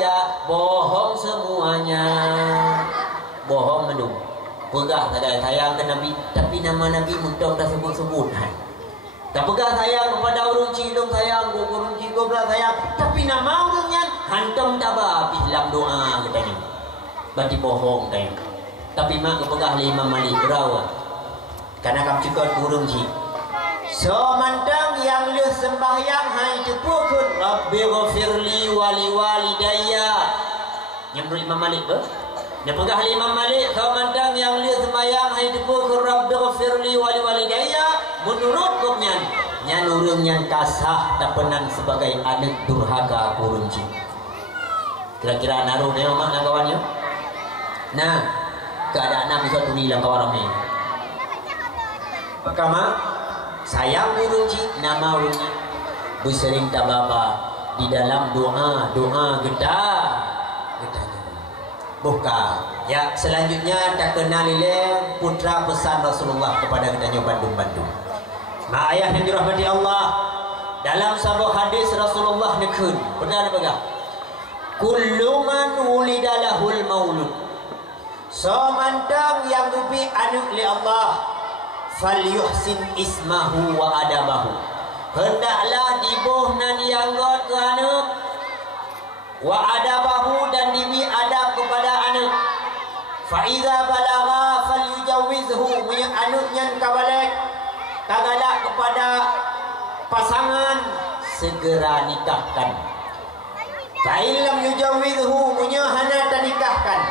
3 bohong semuanya, bohong mendung. Pegah tak ada sayang ke Nabi, tapi nama Nabi mudah dah sebut-sebut. Tak pegang sayang kepada urung cilung sayang, urung cigo belah sayang. Tapi nama urungnya hantam tak habis dalam doa katanya. Berarti bohong katanya. Tapi mak kepegah Imam Malik berawal. Karena kamu cikot urung cik. So mantang yang lu sembahyang hai cepukun Rabbi ghafirli wali walidayya. Yang menurut Imam Malik ber? Dia pegah Imam Malik so mantang yang lu sembahyang hai cepukun Rabbi ghafirli wali walidayya. Menurut kumnya yang urung yang kasah tak pernah sebagai anak durhaka kurunci. Kira-kira naruh dia mak nak kawannya. Nah, keadaan nak bisa tuni lang kawan ramai. Pertama, sayang kurunci nama urungnya. Bersering tak bapa di dalam doa getah. Buka. Ya, selanjutnya tak kenal ile putra pesan Rasulullah kepada kita Bandung. Mak ayah yang dirahmati Allah, dalam sebuah hadis Rasulullah nekun pernah pegang kullu man wulida lahul maulud somantang yang dubi anak li Allah falyuhsin ismahu wa adabahu hendaklah dibohnan yang god ke anak wa adabahu dan dibi adab kepada anak fa iza balagha falyujawizhu punya anaknya kabalik tagala kepada pasangan segera nikahkan. Fa'in lam yujawidhu punya hana tak nikahkan.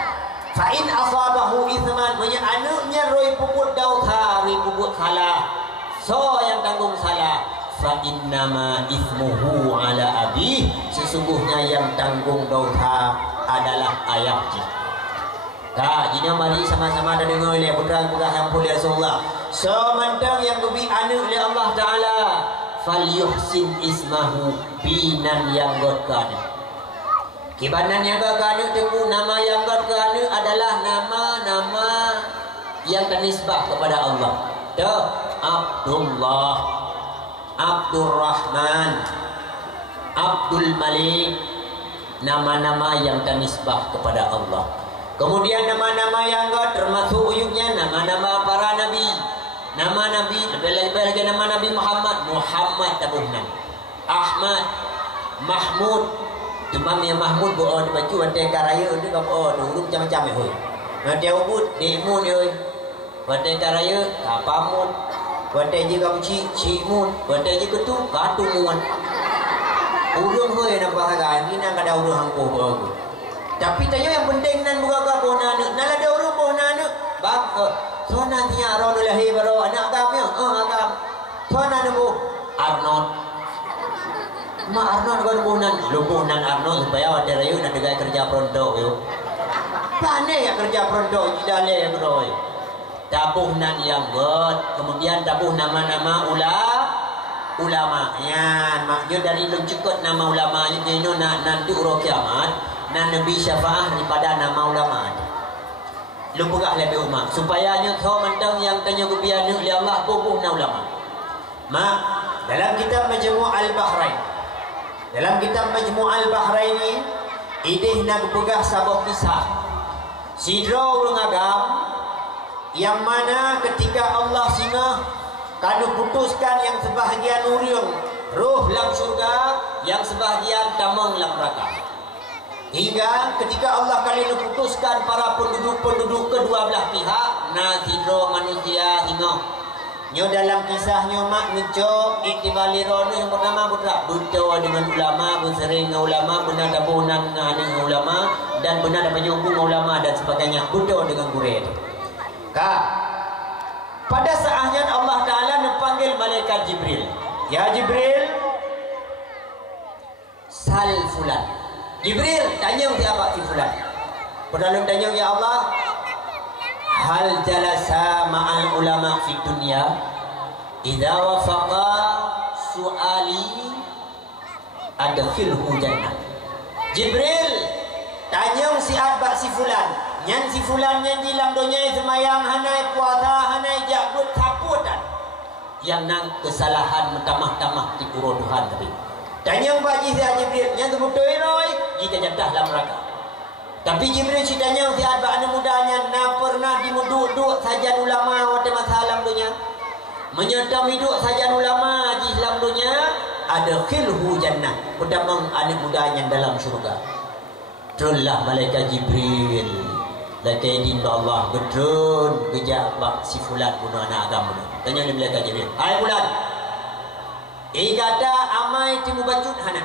Fa'in asabahu ithman punya anaknya roi puput dauta, roi puput salah. So yang tanggung salah. Fa'in nama ithmuhu ala abi. Sesungguhnya yang tanggung dauta adalah ayahnya. Nah, jika mari sama-sama dan dengar oleh putra-putra hampul ya Rasulullah. Semantang yang kubi anak oleh Allah Ta'ala falyuhsin ismahu binan yang godkan. Kibanan yang kerana tengku nama yang kerana adalah nama-nama yang ternisbah kepada Allah. Abdullah, Abdul Rahman, Abdul Malik, nama-nama yang ternisbah kepada Allah. Kemudian nama-nama yang termasuk uyuknya nama-nama para nabi. Nama nabi, lebih lagi nama Nabi Muhammad. Muhammad tabuhnan, Ahmad, Mahmud. Cuma yang Mahmud buat dibaca wantai karaya tu kau dulu macam-macam oi. Wantai ubud dimun oi. Wantai karaya kapamut. Wantai je kamu cimut. Wantai je ketu katumuan. Urung hoi nak bahagia ni nak ada urung hangko aku. Tapi tanya yang penting nan buka kau nak nala ada urung boh nak bab so nantinya aron lahir baru anak agaknya agak so nak bu Arnold ma Arnold kan lumpunan Arnold supaya ada rayu nak degai kerja pronto yo pandai ya kerja pronto jidale bro tabuhnan yang kemudian tabuh nama-nama ulama ya maknanya dari lu cekut nama ulama ni nak nanti uro kiamat nan nabi syafaah daripada nama ulama lu pegah lebih umat supaya nya kau mentang yang tanya kebian oleh Allah bubuh na ulama mak dalam kitab Majmu' al-Bahrain ni idih nak pegah sabuk kisah sidra urang agam yang mana ketika Allah singa kanu putuskan yang sebahagian uriung ruh dalam syurga yang sebahagian tamang dalam neraka. Hingga ketika Allah kali putuskan para penduduk kedua belah pihak nasidro manusia hingga nyo dalam kisahnya mak ngeco iktibaliro yang pertama putra buta dengan ulama bersering dengan ulama benar dabunan dengan ulama dan benar dapat nyambung ulama dan sebagainya buta dengan gurih pada saatnya Allah Ta'ala memanggil malaikat Jibril. Ya Jibril, sal fulan. Jibril tanya siapa si fulan. Pernah tanya ya Allah, hal jalasa ma'al ulama fi dunya idza wafaqa su'ali adkhilhu jannah. Jibril tanya si fulan. Yang si fulan yang di dalam dunia semayang hanai puasa hanai jakut taputan yang nang kesalahan tamah-tamah di pura Tuhan tapi tanya bagi si Jibril yang tu betul roi jika jatah dalam neraka tapi Jibril si tanya si anak mudanya na pernah dimuduk-duk saja ulama waktu masa dalam dunia menyertam hidup saja ulama di dalam dunia ada khilhu jannah pedamang anak mudanya dalam syurga. Telah malaikat Jibril Lakai din Allah gedrun gejak bak si fulan bunuh anak agama. Tanya dia malaikat Jibril. Hai fulan. Igada amai timu bacut hana.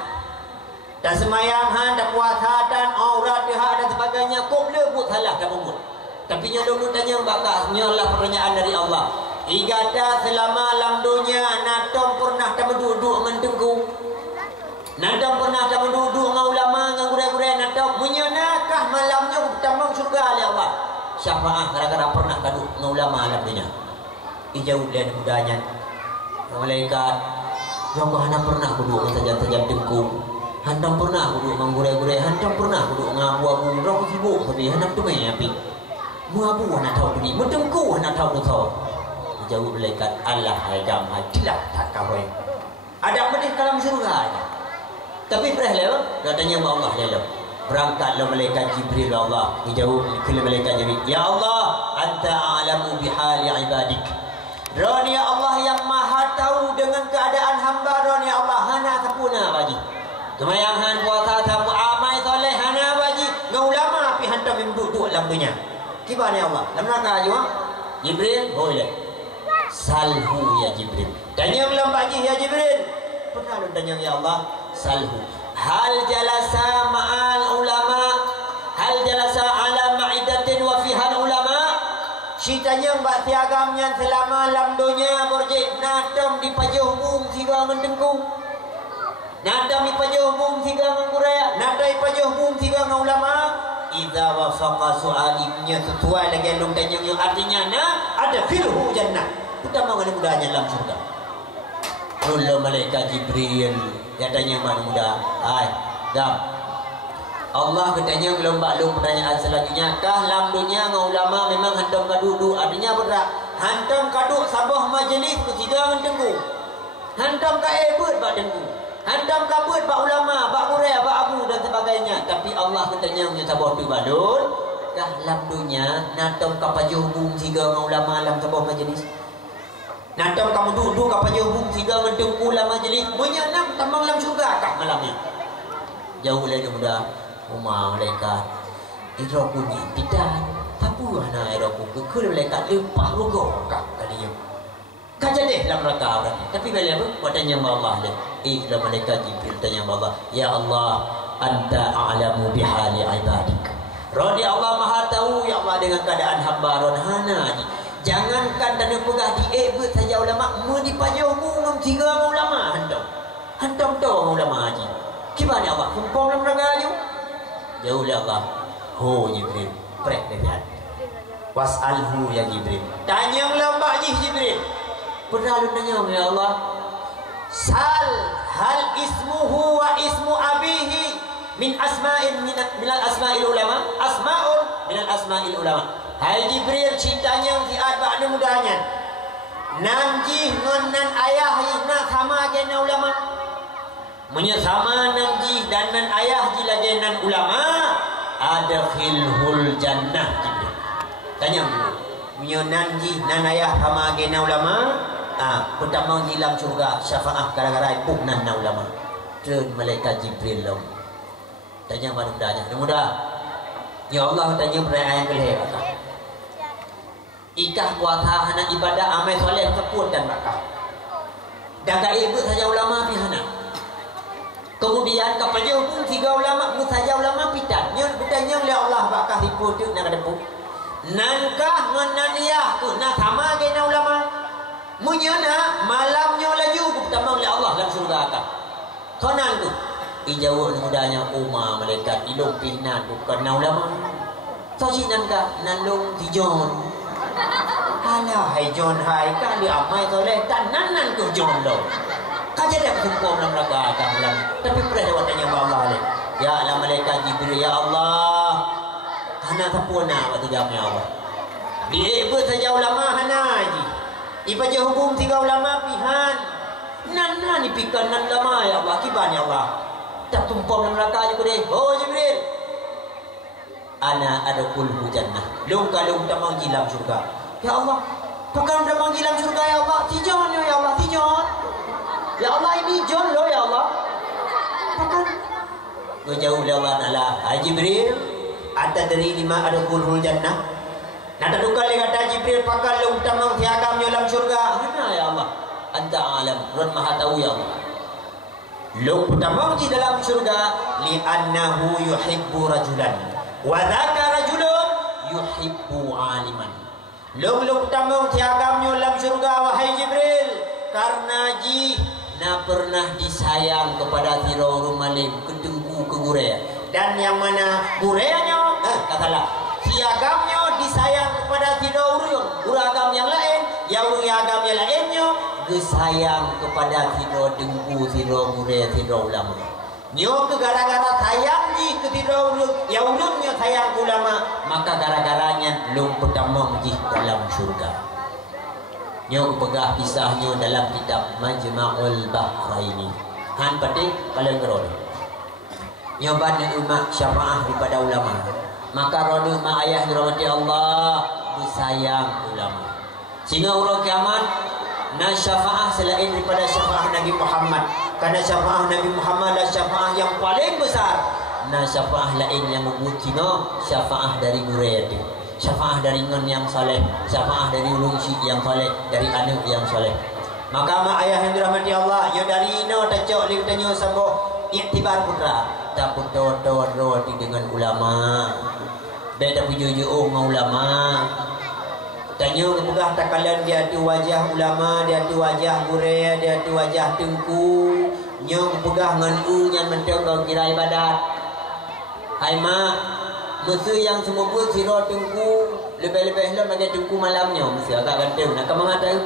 Dan semayang han dan puasa dan aurat dia dan sebagainya kau boleh buat salah dan buat. Tapi nya dulu tanya bakasnya lah pertanyaan dari Allah. Igada selama alam dunia natom pernah tak duduk dengan tengku. Nadam pernah tak duduk dengan ulama dengan gurau-gurau nadam menyenakah malamnya bertambang surga oleh Allah. Syafaah gara-gara pernah kaduk dengan ulama alam dunia. Ijauh dia mudahnya. Malaikat, jangan hana pernah duduk dengan sajam-sajam tengku. Hantam pernah duduk dengan gurau-gurau, hantam pernah duduk dengan abu-abu, rong sibuk tapi hantam tu main api. Mu abu hana tahu ni, mu tengku hana tahu tu. Ijauh malaikat Allah haidam hadilah tak kawai. Ada medih dalam surga aja. Tapi perihlah dah tanya sama Allah lalu. Berangkatlah malaikat Jibril Allah dijawab oleh malaikat Jibril. Ya Allah, anta a'lamu bihali ibadik. Ron ya Allah yang maha tahu dengan keadaan hamba. Ron ya Allah hana sapuna bagi. Semayang han puasa sapu amai soleh hana bagi. Ngau ulama pi hantam duduk dalam dunia. Kibar ya Allah. Dalam neraka aja. Jibril boleh. Salhu ya Jibril. Tanya belum bagi ya Jibril. Pernah tanya ya Allah. Salhu hal jalasa ma'al ulama hal jalasa ala ma'idatin wa fihan ulama syitanya mbak tiagamnya selama alam dunia berjek nadam di pajuh umum siga mendengkung nadam di pajuh umum siga menguraya nadam di pajuh umum siga ulama idza wafaqa su'alimnya sesuai lagi yang tanya yang artinya ada filhu jannah utama dengan mudahnya dalam surga. Lalu malaikat Jibril dia tanya mana muda, hai, dam. Allah katanya gelombak-lom pertanyaan selanjutnya, kah lam dunia dengan ulama memang hantam kaduduk? Artinya berat. Hantam kaduk sabah majlis ketiga dengan tengku. Hantam ka ebut bak tengku. Hantam kabut bak ulama, bak murai, bak abu dan sebagainya. Tapi Allah katanya punya sabah tu badul. Kah lam dunia natam ka pajuh hubung tiga dengan ulama lam sabah majlis. Natam kamu duduk ka pajuh hubung tiga dengan tengku lam majlis. Menyanam tamang lam syurga kah malamnya. Jauh lagi mudah. Umar malaikat idra bunyi tidak tapu hana iraku kekul malaikat lepas rogo kak kalian kaja deh dalam raka tapi bila apa watanya Allah deh la malaikat Jibril tanya Allah, ya Allah anta a'lamu bihali ibadik. Rodi Allah maha tahu ya Allah dengan keadaan hamba ron hana ni jangankan dan pegah diebut saja ulama mu dipajau ngum tiga ulama hantam tahu ulama haji gimana Allah kumpul dalam raka ni jauh le Allah. Ho Jibril, prek dengan was'alhu ya Jibril. Tanya lambat Jibril. Pernah lu tanya ya Allah. Sal hal ismuhu wa ismu abihi min asma'in min asma'il ulama, asma'un min asma'il ulama. Hai Jibril cintanya fi adba mudahnya. Nanji nan ayah nak sama dengan ulama. Menyesama nanti dan nan ayah jilajenan ulama adkhilhul jannah Jibril. Tanya dulu. Punya nanti nan ayah sama gena ulama pertama hilang surga syafaat gara-gara ipuk nan ulama. Turun malaikat Jibril lo. Tanya mudah-mudahnya. Mudah. Ya Allah tanya perayaan kelih kata. Ikah puasa hana ibadah amal soleh keput dan bakah. Daga ibu saja ulama pihana. Kemudian kapalnya hukum tiga ulama saja ulama pitan nyon bertanya oleh Allah bakal hipotek nak ada pun nankah ngananiyah tu nak sama dengan ulama munyana malamnya laju pertama oleh Allah dalam surga akak konan tu ijawab mudahnya umma malaikat ilung pinan bukan ulama toji nankah nalung tijon halah hai jon hai kali amai soleh kan nanan tu jon lo kaja dah kumpul dalam neraka dalam tapi pernah dia tanya Allah le ya Allah malaikat Jibril ya Allah hana tapuna waktu jamnya Allah diebut saja ulama hana haji ibaja hukum tiga ulama pihan nana ni pikan nan ulama ya Allah kiban ya Allah tak tumpul dalam neraka juga deh oh Jibril ana adkhul jannah lung kalung tamang jilam surga ya Allah pakan tamang jilam surga ya Allah tijon ya Allah tijon ya Allah ini John lo ya Allah. Pakan. Jauh le Allah Taala. Jibril, ata dari lima ada kulhul jannah. Nada dukal le kata Jibril pakan lo utamang tiagam dalam surga. Mana ya Allah? Anta alam, Ron maha tahu ya Allah. Lo utamang di dalam surga li annahu yuhibbu rajulan. Wa dzaka rajulun yuhibbu aliman. Lo utamang tiagam dalam surga wahai Jibril karena na pernah disayang kepada tirau malim ketengku ke guraya dan yang mana gurayanya katalah siagamnya disayang kepada tirau uragam yang lain yang agam yang lainnya gesayang kepada tirau dengku tirau guraya tirau ulama nyo ke gara-gara sayang ke tirau yang ulumnya sayang ulama maka gara-garanya lung pertama di dalam surga. Nyo pegah kisahnya dalam kitab Majma'ul Bahraini. Han pati paling gerol. Nyo bani umat syafaah daripada ulama. Maka rodu mak ayah dirahmati Allah disayang ulama. Sehingga urang kiamat na syafaah selain daripada syafaah Nabi Muhammad. Karena syafaah Nabi Muhammad adalah syafaah yang paling besar. Na syafaah lain yang membuat syafaah dari Murayati. Syafaah dari ngan yang saleh, syafaah dari ulungsi yang saleh, dari anak yang saleh. Maka mak ayah yang dirahmati Allah, yo dari no tacok li tanya sambo iktibar putra, tak putra roti dengan ulama. Beda pujuju dengan ulama. Tanya kepegah takalan dia tu wajah ulama, dia tu wajah gure, dia tu wajah tengku. Nyo kepegah ngan nyan mentang kau kira ibadat. Hai mak mesti yang semua buat sirah tengku lebih-lebih lah bagi tengku malamnya mesti agak ganteng nak mangat tahu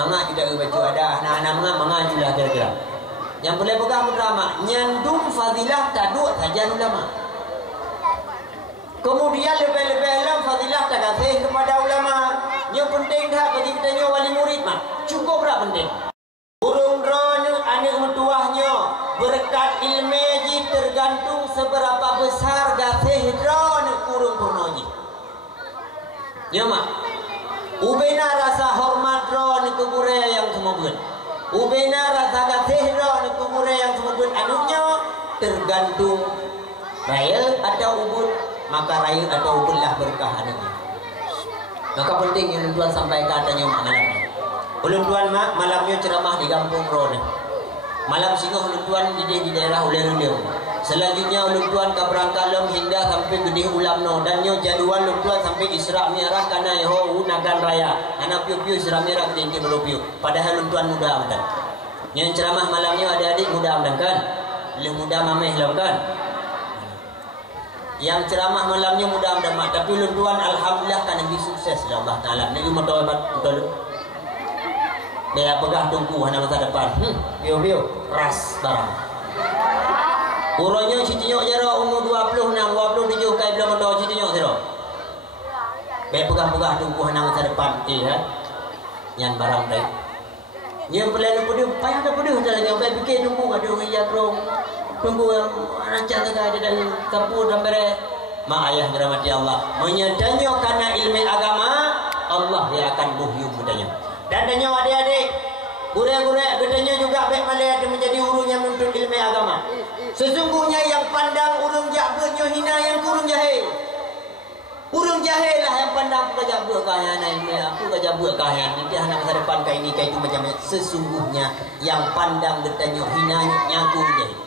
mangat tidak baju ada anak-anak mangat juga kira-kira Yang boleh pegang ulama. Nyandung fadilah taduk saja ulama. Kemudian lebih-lebih alam fadilah tak kasih kepada ulama. Yang penting dah bagi kita nyo wali murid mah. Cukup dah penting. Urung drone anak mertuahnya berkat ilmu ji tergantung seberapa besar kasih drone kurung purnoji. Ya mak. Ubena rasa hormat drone ke gure yang semoga. Ubena rasa kasih drone ke gure yang semoga anaknya tergantung raya atau ubud. Maka raya atau ubudlah berkah anaknya. Maka penting yang tuan sampai katanya malamnya. Ulun tuan malamnya ceramah di kampung Rone. Malam singoh ulun tuan di daerah Ulerundeu. Selanjutnya ulun tuan ke Berangkalem hingga sampai Gede Ulamno dan nyo jadual ulun tuan sampai Isra Mi'raj kana ho Nagan Raya. Anak piu-piu Isra Mi'raj tinggi melupiu. Padahal ulun tuan muda amat. Yang ceramah malamnya adik-adik muda amat kan? Lebih muda mameh lah kan? Yang ceramah malamnya mudah-mudahan mak, tapi lunduan alhamdulillah kan lebih sukses lah Allah Taala. Nabi motor betul. Dia pegang tungku hana masa depan. Bio ras barang. Uronya cicinyok jero umur 26 27 kai belum motor cicinyok jero. Dia pegang tungku hana masa depan kan. Yang barang baik. Yang pelan pedih payah dah pedih dah yang baik fikir tunggu ada orang yang krong. Tunggu rancang ada dan kapur dan bere. Mak ayah dirahmati Allah. Menyadanya karena ilmu agama, Allah yang akan buhyum bedanya. Dan danyo adik-adik, gure-gure bedanya juga baik malai ada menjadi urung yang menuntut ilmu agama. Sesungguhnya yang pandang urung jakbenyo hina yang kurung jahil. Urung jahil lah yang pandang aku kajabur kahan ini, aku kajabur kahan nanti hana masa depan kai ini kai itu macam sesungguhnya yang pandang bedanya hina yang kurung jahil.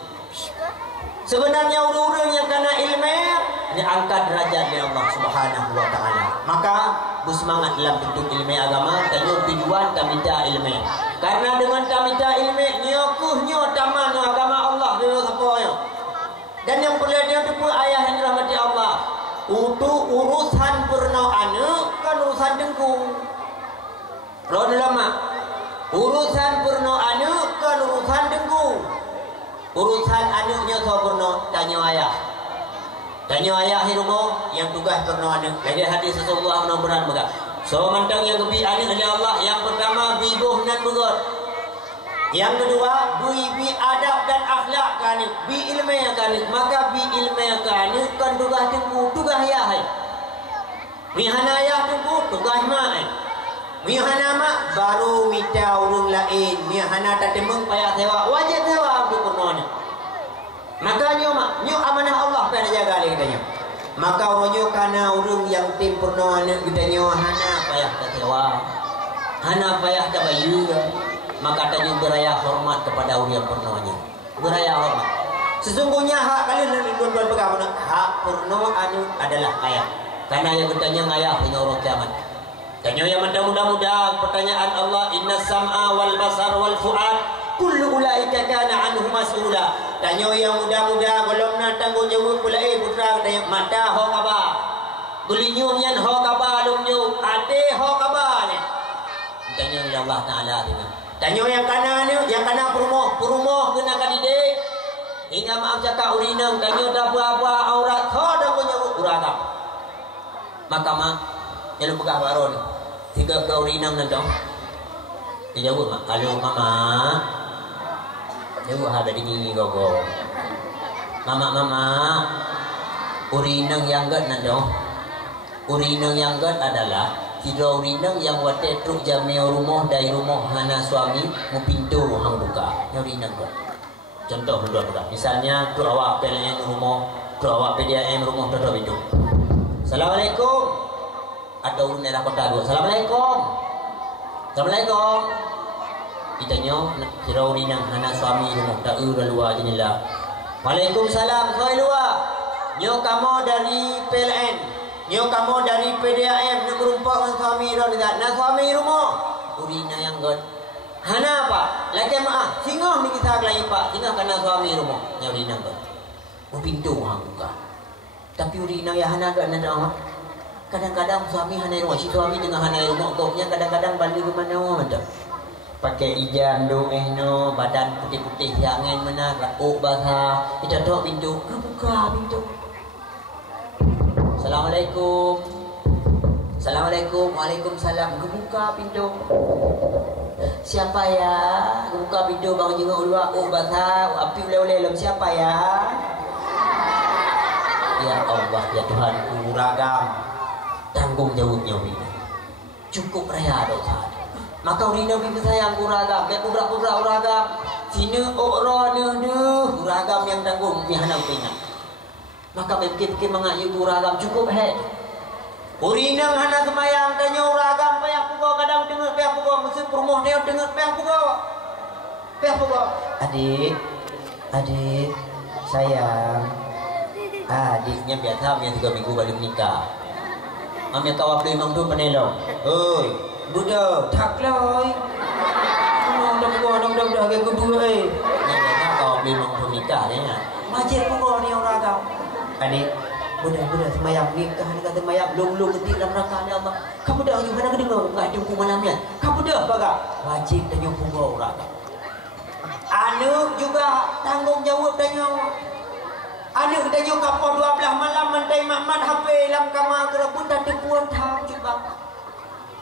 Sebenarnya urung-urung yang kena ilmu diangkat derajat oleh Allah Subhanahu wa taala. Maka bersemangat dalam bentuk ilmu agama dan tujuan tamita ilmu. Karena dengan tamita ilmu nyokuhnya taman agama Allah dengan siapa. Dan yang perlu dia tu ayah yang dirahmati Allah. Untuk urusan pernah kan urusan dengkung. Roh lama. Urusan pernah kan urusan dengkung. Urusan anaknya sempurna tanya ayah. Tanya ayah di rumah yang tugas pernah anak. Lagi hadis Rasulullah benar benar. So mantang yang kebi anak oleh Allah. Yang pertama bibuh dan begot. Yang kedua bi adab dan akhlak kan. Bi ilmu yang kan. Maka bi ilmu yang kan kan tugas tunggu tugas ayah. Mihana ayah tunggu tugas mak. Mihana mak baru minta urung lain. Mihana tak temeng payah sewa. Wajib sewa untuk pernah. Maka mak amanah Allah pada jaga katanya. Maka orangnya karena urung yang tim pernah katanya hana payah tak sewa. Hana payah tak bayu. Maka tanya beraya hormat kepada orang yang pernahnya. Beraya hormat. Sesungguhnya hak kalian tuan-tuan pegang hak pernah adalah ayah. Karena yang bertanya ayah punya orang kiamat. Tanya yang mudah-mudah pertanyaan Allah inna sam'a wal basar wal fu'ad kullu ulaika kana anhu mas'ula. Tanya yang mudah-mudah belum nak tanggung jawab pula putra tanya mata ho kaba. Gulinyum yan ho kaba lumnyu ade ho kaba ni. Tanya oleh Allah Taala dengan. Tanya yang kana perumoh kena kadide. Hingga maaf cakap urinang tanya dah apa aurat ho dah punya uragam. Maka mak yang pegang baru ni. Tiga kau rinang nanti. Dia jawab mak. Halo mama. Jawab ada dingin gogo. Mama. Urinang yang gad nanti. Urinang yang gad adalah tiga urinang yang wate truk jamnya rumah dari rumah hana suami mu pintu hang buka. Yang urinang gad. Contoh dua. Misalnya truk awak PLN rumah, truk awak PDAM rumah tutup pintu. Assalamualaikum. Ada urun daerah kota dua. Assalamualaikum. Ditanya kira urinang hana suami rumah tak luar jendela. Waalaikumsalam. Hai luar. Nyo kamu dari PLN. Nyo kamu dari PDAM nak berumpak dengan suami dah. Nak suami rumah. Urinang yang god. Hana apa? Lagi maaf. Singoh ni kita lagi pak. Singoh kena suami rumah. Nyo urinang god. Pintu hang buka. Tapi urinang yang hana god nak awak. Kadang-kadang suami hanai rumah, si suami dengan hanai rumah koknya kadang-kadang balik ke mana ada. pakai ijam do no badan putih-putih jangan mana rakuk basah kita tok pintu buka pintu. Assalamualaikum. Assalamualaikum. Waalaikumsalam. Buka pintu. Siapa ya? Buka pintu bang jenguk luar. Oh basah. Api oleh-oleh lem siapa ya? Ya Allah ya Tuhan ragam tanggung jawabnya ini cukup raya dosa. Maka urina bibi sayang kuragam, be kubrak-kubrak uragam. Sini orang uragam yang tanggung ni hanam pina. Maka be fikir mengayu uragam cukup head. Urina hana semayang tanya uragam payah pugo kadang dengar payah pugo mesti permoh dia dengar payah pugo. Payah pugo. Adik sayang. Adiknya biasa yang 3 minggu baru menikah. Ambil kawak memang tu penelong. Oi. Budak, tak loi. Dah ke kedua eh. Nak kau beli mang nikah ni. Majid pun ni orang kau. Adik, budak semayang nikah ni kata mayap belum ketik dalam neraka ni Allah. Kamu dah mana ke dengar enggak ada hukum malam ni. Kamu dah baga. Wajib tanya hukum orang kau. Anak juga tanggung jawab tanya. Anak tanya kapal 12 malam mentai Mahmad HP dalam kamar kerebut dan tepuan tahu juga.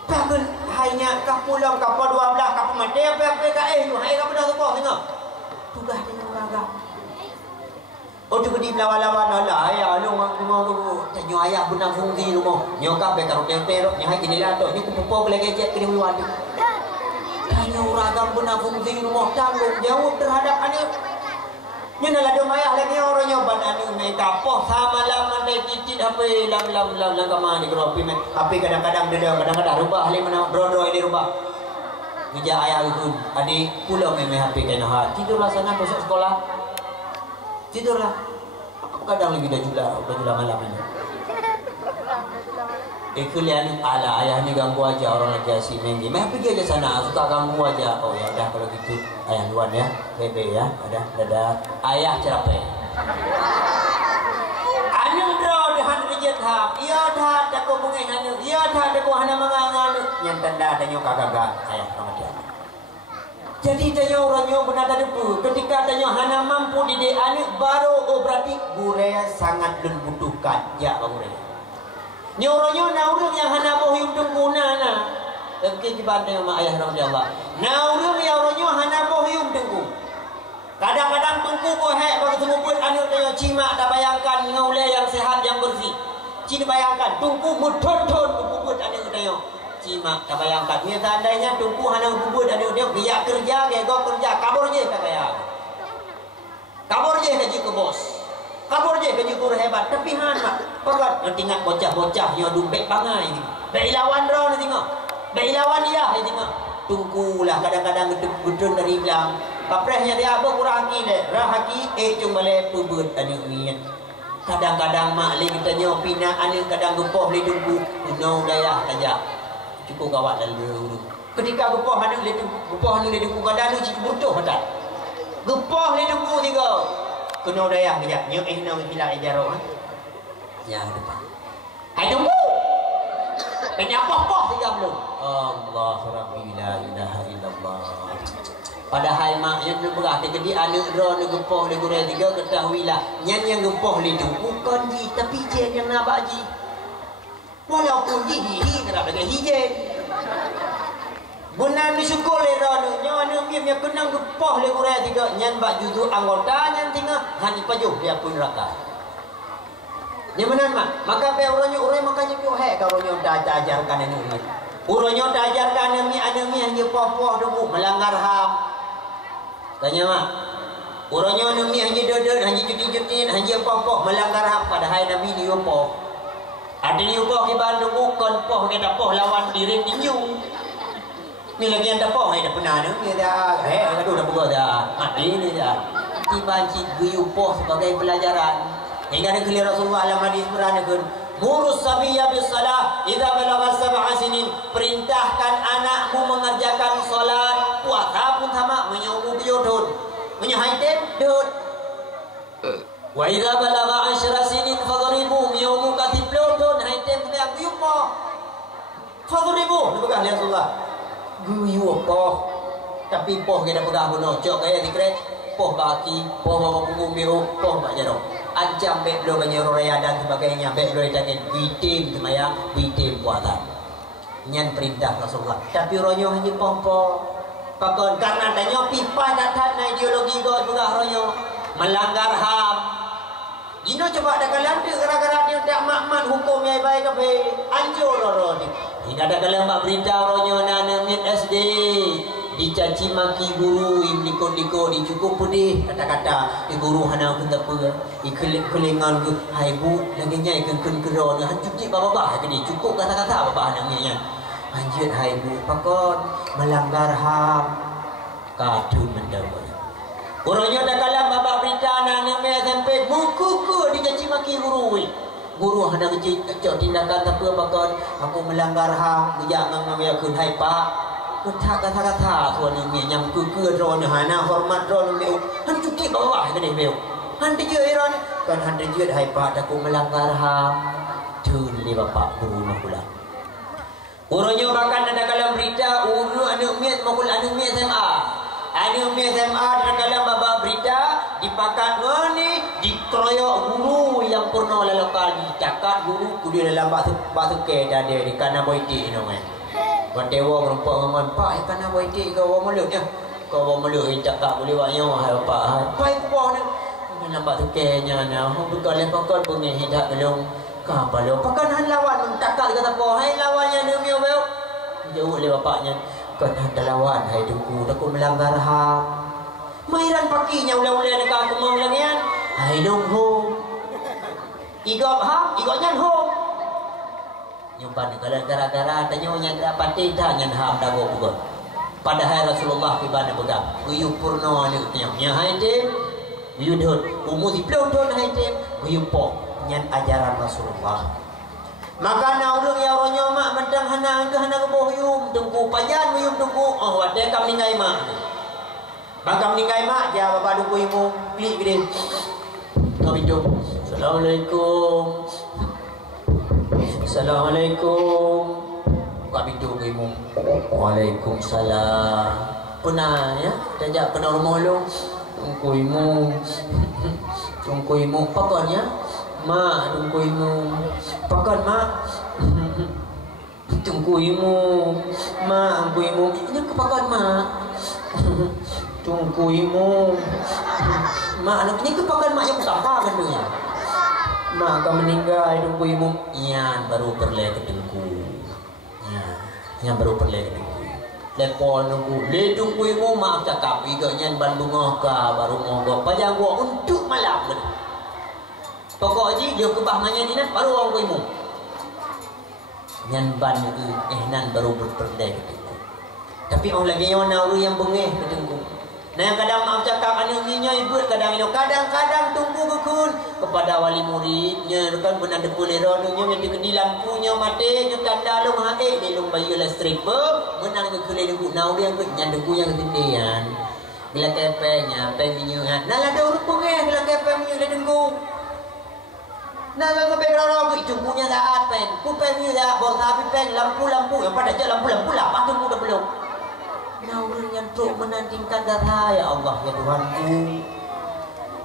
Bahkan hanya kapulang kapal 12 kapal mati apa tu hai kamu dah sekolah tengok tugas dengan orang oh tu di lawan-lawan lah ayah lu tanya ayah benar fungsi rumah nyokap be karo tempero nyai kini lato ni kupopo boleh gejek kini luar tanya orang benar fungsi rumah tanggung jawab terhadap anak ni nak ada mayah lagi orang nyoban anu naik tapoh sama lama naik titit HP lam kamar ni kalau HP kadang-kadang dia kadang-kadang rubah le mana bro ini rubah ngejak ayah itu adik pulang main HP kena ha tidurlah sana besok sekolah tidurlah kadang lagi dah jula malam ini kalian ala ayah ni ganggu aja orang lagi asyik main game pergi aja sana suka ganggu aja oh ya dah kalau gitu ayah luan ya bebe ya dadah ayah capek anu dro dahan rejet hap iya dah tak ko bungai anu iya dah tak ko hana mangangan yang tanda tanya kagak ayah ramadan jadi tanya orangnya benar ada debu ketika tanya hana mampu didik anak baru berarti guraya sangat membutuhkan ya bang guraya nyoronyo naurung yang hana bohim tengkuna na tapi dibanding sama ayah radhiyallahu naurung yang ronyo hana bohim tengku kadang-kadang tengku ko he bagi semuput anu tanya cima tak bayangkan ngaule yang sehat yang bersih cina bayangkan tengku muton-ton bubut anu tanya cima tak bayangkan ni tandanya tengku hana bubut anu dia biak kerja gego kerja kabur je tak bayang kabur je gaji ke bos kabur je gaji guru hebat tapi hana pegat tengok bocah-bocah yang dumbek bangai ni baik lawan ro ni tengok baik lawan dia ni tengok tungkulah kadang-kadang gedun dari bilang paprehnya dia apa kurang haki le rahaki cuma le pebut anu ni kadang-kadang mak le tanya pina anu kadang gepoh le tungku no daya saja cukup gawat lalu ketika gepoh anu le tungku kadang anu butuh hatat gepoh le tungku tiga kena daya kejap nyo no hilang ijaro ya depan hai tunggu penyapa-apa tiga belum Allah rabbi la ilaha illallah padahal mak yang berarti jadi anak ro ni gepoh le gure tiga ketahuilah nyan yang gepoh le tu bukan ji tapi jen yang nak baji walaupun ji hi kenapa dengan hijen Bunan syukur le ro nyo anu miem yang kenang gepoh le gure tiga nyan bak juzu anggota nyan tinggal hani pajuh dia pun neraka. Ni benar mak. Maka pe uronyo makanya piu he ka uronyo dah ajarkan anu ni. Uronyo dah ajarkan anu mi hanya poh-poh debu melanggar HAM. Tanya mak. Uronyo anu mi hanya dodol hanya cuti-cuti hanya poh-poh melanggar HAM padahal Nabi ni poh. Ada ni poh di Bandung bukan poh kita poh lawan diri tinju. Ni lagi yang poh dah pernah ni dah aduh dah buka dah. Mati ni dah. Tiba cigu poh sebagai pelajaran. Hingga ada kali Rasulullah dalam hadis beranakan murus sabiya bis salah idza balagha sab'a sinin perintahkan anakmu mengerjakan solat puasa pun sama menyuruh biodon menyahaitem dot wa idza balagha 10 sinin fadribu menyuruh katib biodon haitem yang guyupo fadribu dibegah Rasulullah guyupo tapi poh kita pegah bunuh cok kaya dikret poh baki poh bawa punggung biru poh mak jarong ancam bek lo banyak raya dan sebagainya bek lo jangan bitim semayang bitim puasa nyan perintah Rasulullah tapi ronyo hanya poh pakon karena adanya pipa datang na ideologi god pegah ronyo melanggar HAM Ino coba ada kalian tu gara-gara dia tak makmat hukum yang baik ke anjur loro ni. Ini ada kalian mak berita ronyo nana mit SD dicaci maki guru imliko-liko dicukup pedih kata-kata di guru hana pun tak apa ikelengan ke hai bu lagi nyai ken kero ni han cuci bapa ke ni cukup kata-kata bapa namanya anjir hai bu pakon melanggar HAM kadun mendawa. Orangnya dah kalah babak berita anak-anak SMP buku-buku dicaci maki guru. Guru ada kecil tindakan tapi bakal aku melanggar HAM jangan ngambil kun hai pak. Kata-kata tuan ni nyam ke drone hana hormat drone ni. Han cuti bawah ke ni bel. Han dia iron kan han dia hai pak aku melanggar HAM. Tun li bapak guru nak pula. Orangnya bahkan ada kalah berita uru anak miat makul anak miat SMA. Anu SMA dalam baba berita dipakat ni dikeroyok guru yang pernah lokal dicakap guru kudu dalam batu ke dah dia di kana boiti no kan. Wandewa merempak ngan pak kana boiti kau wa meluk ya. Kau wa meluk cakap boleh wanyo hai pak. Pai kuah ni dalam batu ke nya na betul le pakon bunyi hidak belum ka palo. Pakan han lawan mentakak kata apa hai lawannya ni mio bel. Jauh le bapaknya kau nak lawan hai tunggu aku melanggar HAM mairan pakinya ulah-ulah nak aku mau langian hai dong ho igop HAM igopnya ho nyumpan kalau gara-gara tanya nya dapat tanya HAM dah go bukan padahal Rasulullah ibadah pegang guyu purno ni nya hai dem guyu dot umur 10 tahun hai dem guyu po nyan ajaran Rasulullah. Maka na urang ya ronyo mak mentang hana ke hana ke bohyum tunggu pajan bohyum tunggu oh wade kam ningai mak bakam ningai mak ja bapa dungku imu pli gede kami dong assalamualaikum assalamualaikum kami dong imu waalaikumsalam pernah ya tajak pernah rumolong tungku imu pakonnya mak tunggu imu pakan mak tunggu imu mak tunggu imu ini kepakan mak tunggu imu mak anaknya kepakan mak yang apa kan dunia mak akan meninggal tunggu imu yan baru perle ketunggu yan baru perle ketunggu lepon tunggu le tunggu imu mak cakap iganya bandung ka baru mogok pajang gua untuk malam pokok haji dia kebah manya ni baru orang koimu nyan ban itu nan baru berperdai ketengku tapi orang lagi yang nauru yang bengeh ketengku nah yang kadang maaf cakap anu ninya ibu kadang kadang tunggu kekun kepada wali muridnya kan benar depu leronunya yang dikeni lampunya mati nya tanda long hae di long bayu listrik menang ke kele deku nauru yang nyan deku yang ketindian bila kepenya penginyu nah ada urut bengeh bila kepenya dia dengku nah kalau berlalu itu punya saat pen, kupengnya dah bor tapi pen lampu yang pada jalan lampu lah, patung udah belum. Nah orang yang terus menantingkan darah ya Allah ya Tuhanku.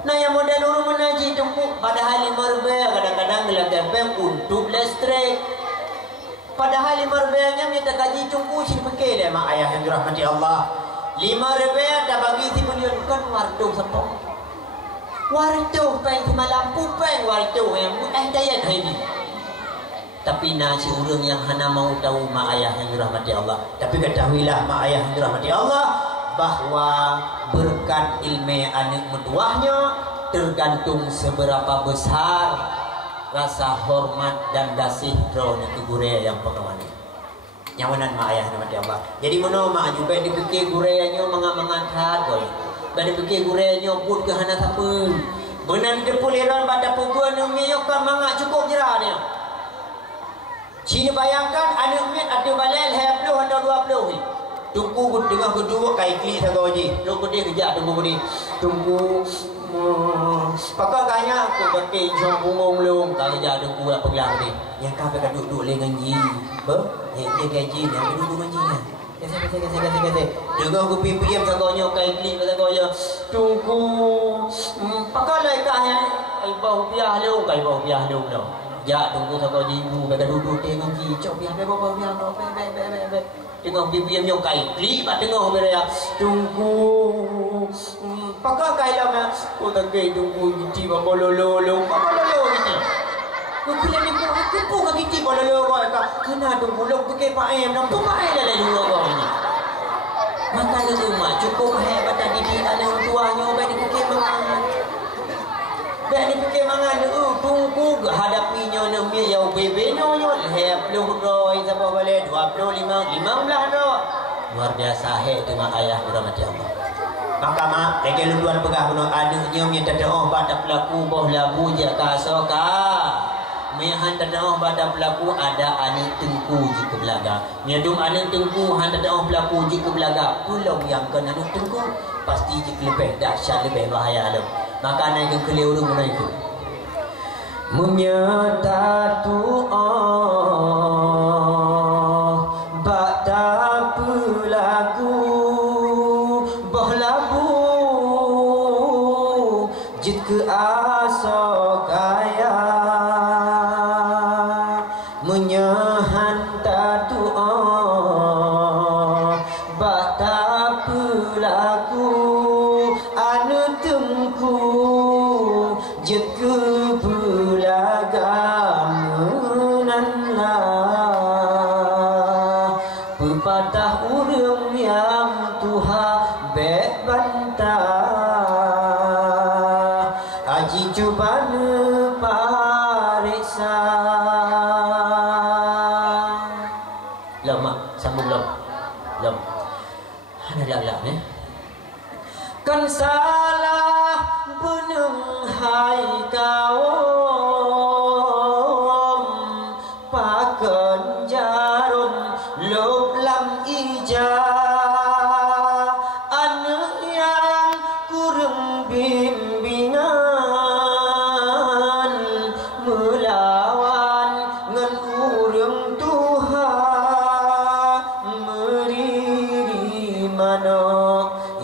Nah yang modern orang menaji tunggu padahal 5 rupiah kadang-kadang gelar pen untuk listrik. Padahal 5 rupiahnya minta gaji tunggu sih pakai deh mak ayah yang dirahmati Allah. 5 rupiah dah bagi si milion kan warung sepong. Warito peng semalam pupeng warito yang daya ini. Tapi nasi urang yang hana mau tahu mak ayah yang dirahmati Allah. Tapi ketahuilah mak ayah yang dirahmati Allah bahwa berkat ilmu anak metuahnya tergantung seberapa besar rasa hormat dan kasih drone itu gure yang pengawani. Nyawanan mak ayah dirahmati Allah. Jadi mana mak juga dipikir gurenya mengat-mengat boy. Kada fikir gure nyobut ke hana siapa. Benan depuleran pada pukul ni kan mangak cukup jera dia. Sini bayangkan anak mit ada balel 20 atau 20. Tunggu dengan kedua kai kli satu je. Lu gede kejap tunggu gede. Tunggu pakai kanya aku pakai sambung belum tak kejap tunggu apa gelang ni. Yang kau pakai duduk dengan ji. Ber? Dia gaji dia duduk dengan ji. Gesek. Dengar aku pipiam sagonya kai klik sagonya. Tunggu. Pakalai kahnya. Ai bau biah lu, kai bau biah lu dah. Ya tunggu sagonya ibu bagi duduk tengok kicau biah bau biah bau be. Tengok pipiam nyok kai klik pak tengok berea. Tunggu. Pakai lah aku tak gay tunggu giti bapa lolo giti. Kukulan ni aku ke giti bapa lolo kena tunggu lok ke paem nak pakai dah dulu kau ini. Maka le rumah cukup hebat tadi di anak tuanya bagi fikir mangan. Bagi fikir mangan tunggu hadapinya nak mi yau bebenya hep lu roi siapa boleh 25 15 dah. Luar biasa dengan ayah bermati Allah. Maka mak lagi luduan pegah bunuh adiknya minta doa pada pelaku boh labu je kasoka mehan doa pada pelaku ada anik tengku jika belaga nyadum anik tengku handa doa pelaku jika belaga pulau yang kena anik tengku pasti jika lebih dahsyat lebih bahaya lo maka anak yang keliru mulai itu menyata doa pada pelaku ke asok kaya menyahan doa bata pelaku anu tengku jeke belagamunanlah pepatah urang yang Tuhan bebantah Aji cuba pariksa. Lama sambung lom. Ada lah ni. Kan salah beneng hai kaum paken jarum lop lam ijah anu yang kurang bimbingan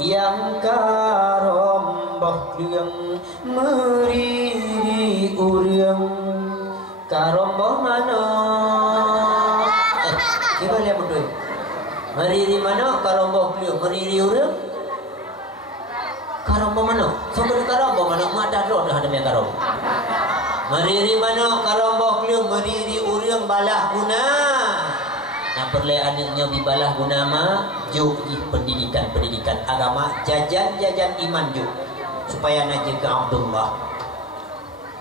yang karombah yang meriri urang karombah mana kita lihat betul meriri mana karombah yang meriri urang karombah mana sampai karombah mana mata roh dah ada yang karombah meriri mana karombah yang meriri urang balah guna nah perlahannya bibalah guna ma juki pendidikan agama jajan iman juk supaya najib ke Abdullah.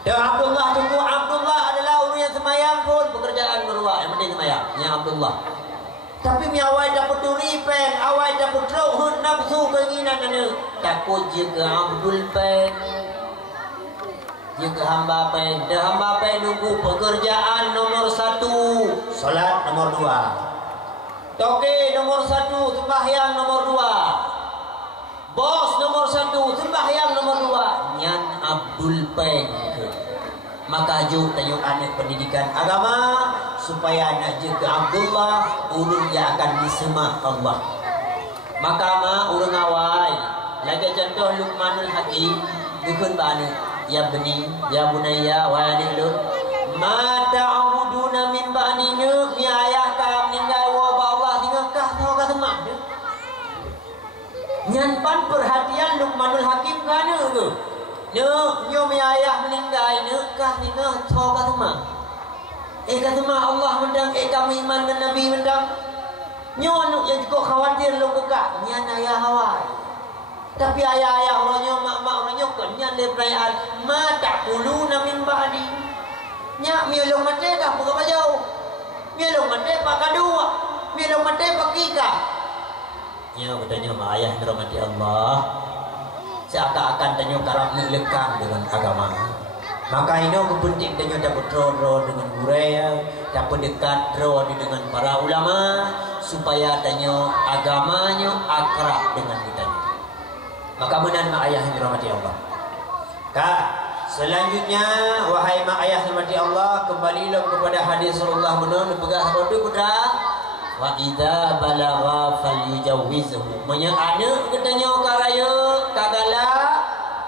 Dan Abdullah tunggu Abdullah adalah orang yang semayang pun pekerjaan berua yang penting semayang ya Abdullah. Tapi mi awal dapat turi pen awal dapat roh nafsu keinginan anu takut je ke Abdul pen juga hamba pen dah hamba pen nunggu pekerjaan nomor 1 solat nomor 2 toke nomor 1 sembahyang nomor 2 bos nomor 1 sembahyang nomor 2 nyan Abdul pen maka juk tayuk anak pendidikan agama supaya anak juga Abdullah urung yang akan disemah Allah maka ma urung awal lagi contoh Luqmanul Hakim dukun bani ya bani ya bunayya wa adilun ma ta'buduna min ba'di mi ayah ka meninggal wa Allah tingkah tau ka temak nyan pan perhatian Luqmanul Hakim kana ke nyo mi ayah meninggal kah tingkah tau ka temak ka temak Allah mendang kami iman dengan Nabi mendang nyo anu yang kok khawatir lu kekak nyan ayah hawai tapi ayah-ayah orangnya mak-mak orangnya kenyan dari perayaan ma ta'kuluna min ba'di nyak miulung mate kah buka bajau miulung mate pak kadua miulung mate pak kika nya katanya mak ayah dirahmati Allah seakan-akan tanya karang lekang dengan agama maka ini kepenting tanya dapat roh dengan budaya dapat dekat roh dengan para ulama supaya tanya agamanya akrab dengan kita maka menan mak ayah yang dirahmati Allah. Kak, selanjutnya wahai mak ayah yang dirahmati Allah, kembalilah kepada hadis Rasulullah benar pegah roda putra wa idza balagha falyujawizhu. Manya anak katanya karaya kagala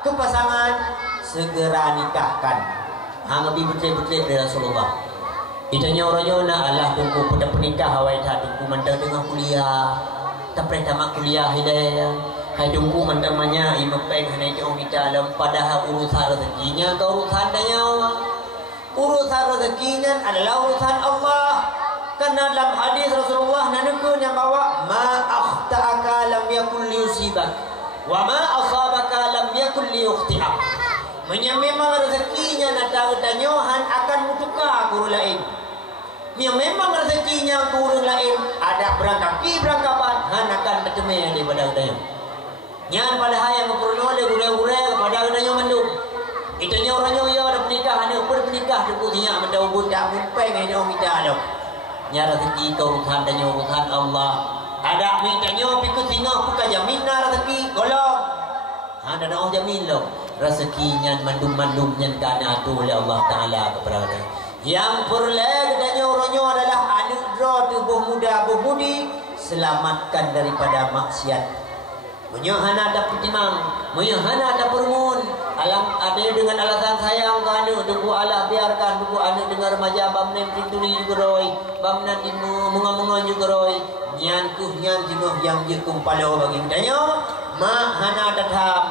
ke pasangan segera nikahkan. Hang lebih betul-betul dari Rasulullah. Itanya orangnya nak Allah tunggu pada pernikah awai tak tunggu mandang dengan kuliah. Tak pernah tamat kuliah hidayah. Hai tunggu mandang manya imepeng hanai jauh kita dalam padahal urusan rezekinya kau urusan danya. Urusan rezekinya adalah urusan Allah. Karena dalam hadis Rasulullah nanukun yang bawa ma akhta'aka lam yakul liyusibak wa ma asabaka lam yakul liyukhti'ak. Memang rezekinya nak danyohan akan mutukar guru lain. Memang rezekinya guru lain ada berangkat berangkapan han akan bertemu daripada danyo. Nyan pada hayang perlu le gure-gure kepada danyo mandung. Itanya orangnya ya ada pernikah anak berpernikah dekunya mendau budak mumpeng dia minta dah. Nya rezeki kau urusan danyo urusan Allah. Ada mintanya pikir singa bukan jamin rezeki golong. Ada dah jamin lo. Rezekinya mandum-mandumnya karena itu oleh Allah Ta'ala kepada kita. Yang perlu katanya orangnya adalah anak roh tubuh muda budi selamatkan daripada maksiat. Menyahana ada pertimang, menyahana ada permun. Alam ada dengan alasan sayang ke anak, tunggu Allah biarkan tunggu anak dengan remaja bamnen tinturi juga roy, bamnen munga-munga juga roy. Nyan jengah yang jekum palo bagi katanya. Mak hana datam.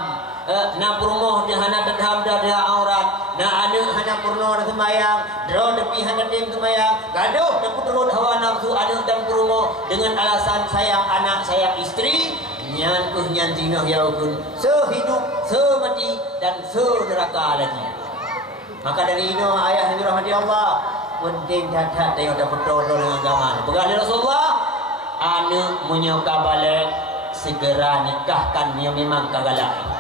Na purmoh dia hana dadham dah aurat na ada hana purno dah sembayang draw depi hana tim sembayang gaduh dapat turut hawa nafsu anak dan purmoh dengan alasan sayang anak sayang istri nyan tingah yaukun sehidup semati dan neraka lagi. Maka dari itu ayah yang dirahmati Allah penting dapat tengok dapat tolong dengan agama. Pegang Rasulullah anak menyuka balik segera nikahkan yang memang kagalak.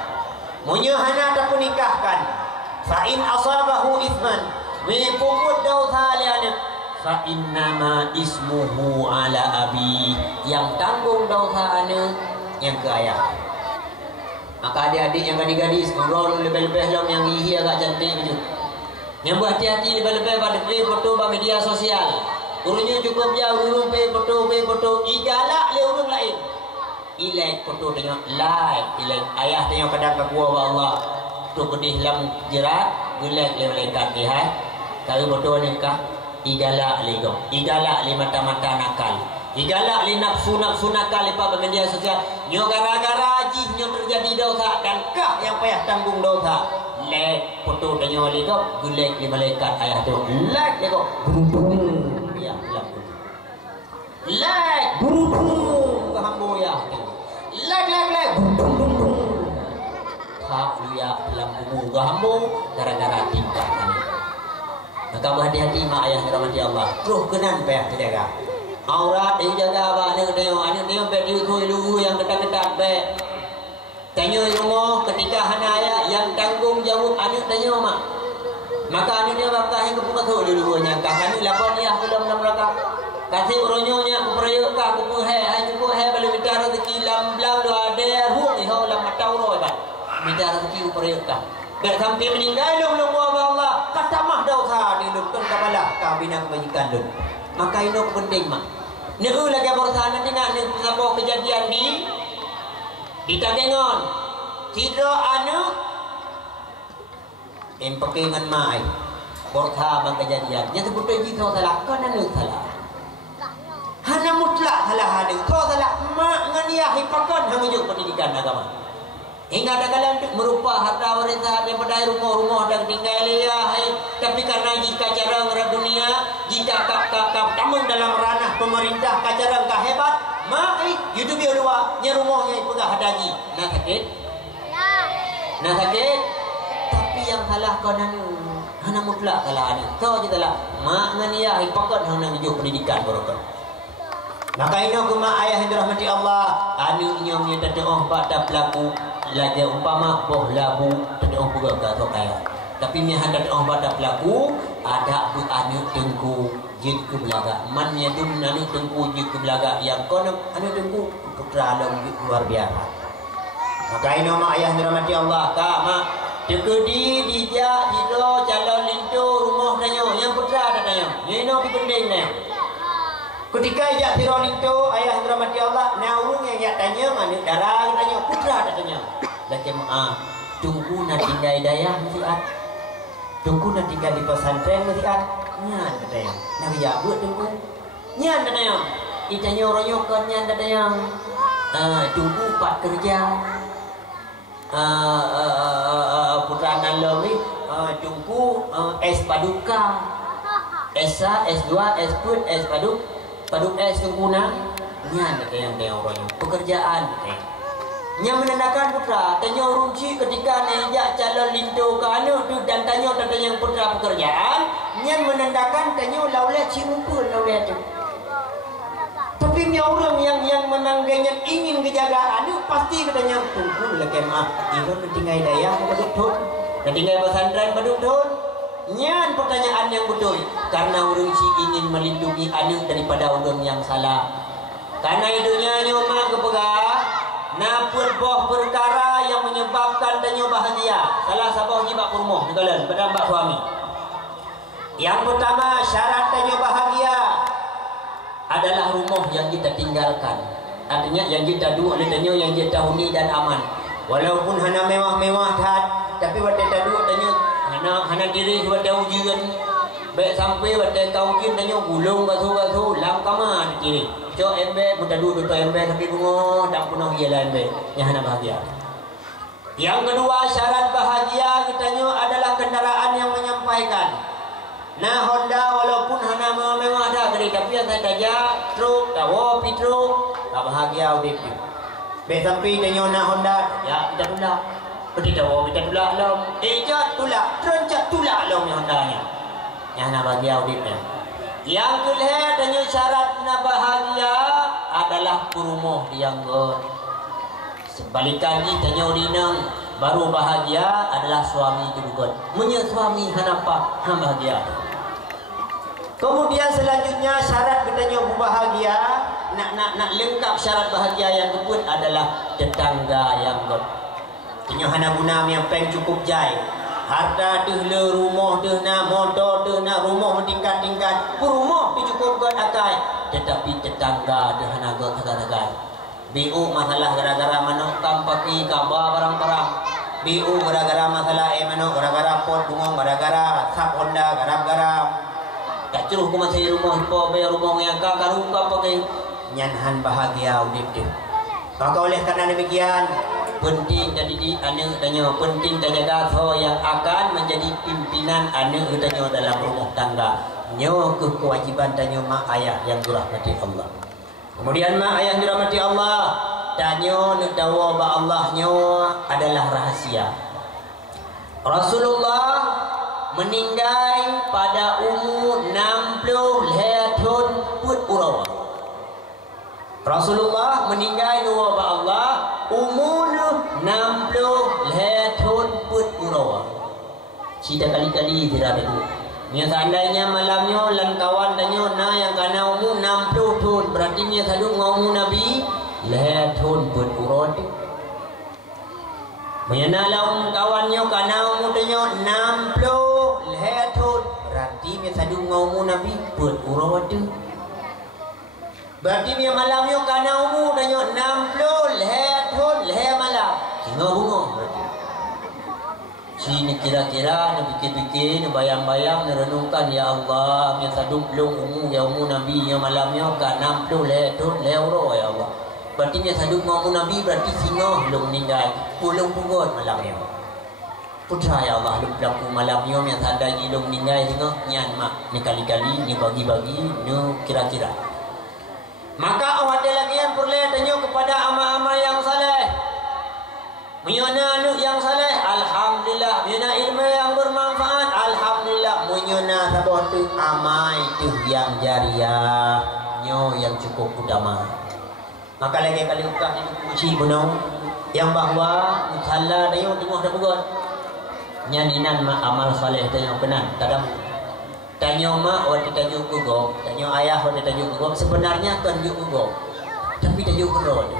Munyahana tak nikahkan. Fa in asabahu ithman wi puput dosa liane fa innama ismuhu ala abi, yang tanggung dosa ane yang ke ayah. Maka adik-adik yang gadis-gadis ngobrol lebih-lebih long yang hihi agak cantik begitu. Yang berhati-hati lebih-lebih pada foto media sosial. Urunya cukup ya urung foto igalak le urung lain. Ilai foto tengok like ilai ayah tengok kadang kakua wa Allah tu pedih lam jerat gulak le malaikat lihat kalau foto ni kah igalak le go igalak le mata-mata nakal igalak le nafsu nakal lepas media sosial nyo gara-gara ji nyo terjadi dosa dan kah yang payah tanggung dosa like foto tengok le go gulak le malaikat ayah tu like le go ya like burung hambo ya like hak dia dalam buku hambo gara-gara tingkah ini. Maka berhati-hati mak ayah dirahmati Allah terus kenan payah terjaga aurat dia jaga apa anak dia berdiri lu yang ketat-ketat baik tanya rumah ketika hana ayah yang tanggung jawab anak tanya mak maka anak dia bangkah yang kebuka tu dulu-dulunya kahani lapor dia belum neraka kasih uronyonya aku perayuk ka aku hai cukup hai balik minta rezeki lam-lam do ada ruang ni ho lam matau roy ba minta rezeki perayuk ka ber sampai meninggal long Allah kata mah dosa di lupkan kepala ka binang kebajikan dun maka ini penting mak neu lagi borsan dengan sabo kejadian di Tagengon tidak anu empekengan mai borsa bang kejadian nya sebut ji salah kan anu salah hanya mutlak salah hadis. Kau salah mak ngania hipakan hangujuk pendidikan agama. Hingga ada kalian merupa harta warisah daripada rumah-rumah dan tinggal ya. Tapi karena jika cara ngerap dunia, jika kap tamun dalam ranah pemerintah kacara kah hebat, mak hidup dia luar, nya rumahnya pegah hadaji. Nah sakit. Nah sakit. Tapi yang salah kau hanya mutlak salah hadis. Kau je salah mak ngania hipakan hangujuk pendidikan barokah. Maka ini kuma ayah yang dirahmati Allah anu nyomnya terdoa pada pelaku lagi umpama boh labu terdoa juga gak kaya tapi ni hendak doa pada pelaku ada but anu tengku jid ke belaga man yadum anu tengku jid ke belaga yang kono anu tengku putra alam luar biasa. Maka ini mak ayah yang dirahmati Allah kak mak dekedi dijak hido calon lintu rumah danyo yang putra danyo ini penting ni. Ketika ajak tirol itu ayah dirahmati Allah, naurung yang ajak tanya mana darah tanya putra tanya. Dah jemaah tunggu nak tinggal dayah mesti at. Tunggu nak tinggal di pesantren mesti at. Nyan katanya. Nak ya buat tunggu. Nyan katanya. Itanya orang kan nyan katanya. Tunggu part kerja. Putra nalom ni tunggu S paduka. S1, S2, S4, S paduk S tunggu na. Nyan katanya orang pekerjaan katanya. Yang menandakan putra tanya urunci ketika nejak calon lindo ke anu tu dan tanya yang putra pekerjaan yang menandakan tanya laulah cimpul laulah tu. Tapi ni orang yang menangganya ingin kejagaan anu pasti katanya tunggu lah kemah itu tinggal daya baduk tun dan tinggal pesantren baduk tun. Nyan pertanyaan yang betul karena urunci ingin melindungi anu daripada ulun yang salah. Karena hidupnya nyoma kepegah napun boh perkara yang menyebabkan danyo bahagia. Salah sabah jibak rumah negalen pada mbak suami. Yang pertama syarat danyo bahagia adalah rumah yang kita tinggalkan. Artinya yang kita duduk oleh danyo yang kita huni dan aman. Walaupun hana mewah-mewah tapi wate duduk danyo hana diri wate ujian. Baik sampai wate kaukin danyo gulung basuh-basuh lam kama diri. Jo embe muda duduk tu embe tapi bungo dan punah ialah embe yang hana bahagia. Yang kedua syarat bahagia katanya adalah kendaraan yang menyampaikan. Nah Honda walaupun hana mewah dah kali tapi yang saya saja truk dawa truk tak bahagia udip. Baik sampai danyo na Honda ya kita tulak. Peti dawa kita tulak lom. Ejat tulak, terencak tulak lom yang Hondanya. Yang hana bahagia udipnya. Yang kelihatan tanya syarat nak bahagia adalah kurumuh yang sebalikannya tanya urinang baru bahagia adalah suami juga. Munya suami hanapa han bahagia. Kemudian selanjutnya syarat katanya bahagia nak lengkap syarat bahagia yang kedua adalah tetangga yang god. Tanya hana guna yang peng cukup jai. Harta deh le rumah deh na motor deh na rumah tingkat-tingkat rumah dicukupkan akai tetapi tetangga deh hanaga agak-agak BU masalah gara-gara manuk kampaki kabar barang-barang BU gara-gara masalah manuk gara-gara pot bungong gara-gara sap Honda gara-gara tak ceruh ku masih rumah po bayar rumah yang karu pakai nyanhan bahagia udip dia. Maka oleh karena demikian penting jadi di anak tanya penting terjaga so yang akan menjadi pimpinan anak tanya dalam rumah tangga nyo ke kewajiban tanya mak ayah yang dirahmati Allah. Kemudian mak ayah dirahmati Allah tanya dawa ba Allah nyo adalah rahasia. Rasulullah meninggal pada umur 60 tahun put urawa. Rasulullah meninggal dua ba Allah umur 60 tahun put urawa. Cita kali-kali tidak ada. Nya seandainya malamnya lan kawan tanya na yang kana umur 60 tahun berarti nya sadu ngomong Nabi tahun put urawa. Menyana laum kawannya kana umur tanya 60 tahun berarti nya sadu ngomong Nabi put urawa. Berarti dia malamnya karena umur tanya 60 tahun malam. Singa bunga berarti. Sini kira-kira nak fikir-fikir, nak bayang-bayang, nak renungkan ya Allah, yang sadung belum umur ya umur Nabi yang malamnya kan 60 tahun ya Allah. Berarti yang sadung umur Nabi berarti singa belum meninggal. Pulang pugut malamnya. Putra ya Allah lu berlaku malamnya yang tanda belum meninggal singa nyan mak ni kali-kali ni bagi-bagi ni kira-kira. Maka awak ada lagi yang perlu tanya kepada amal-amal yang saleh. Menyana anak yang saleh, alhamdulillah. Menyana ilmu yang bermanfaat, alhamdulillah. Menyana sabah tu amal tu yang jariah, nyo yang cukup utama. Maka lagi kali ukah ni kunci benau yang bahawa salah tanya tengok dah buat. Nyaninan amal saleh tanya benar, tak ada. Tanya mak waktu tajuk gugok, tanya ayah waktu tajuk gugok, sebenarnya tajuk gugok, tapi tajuk gerod.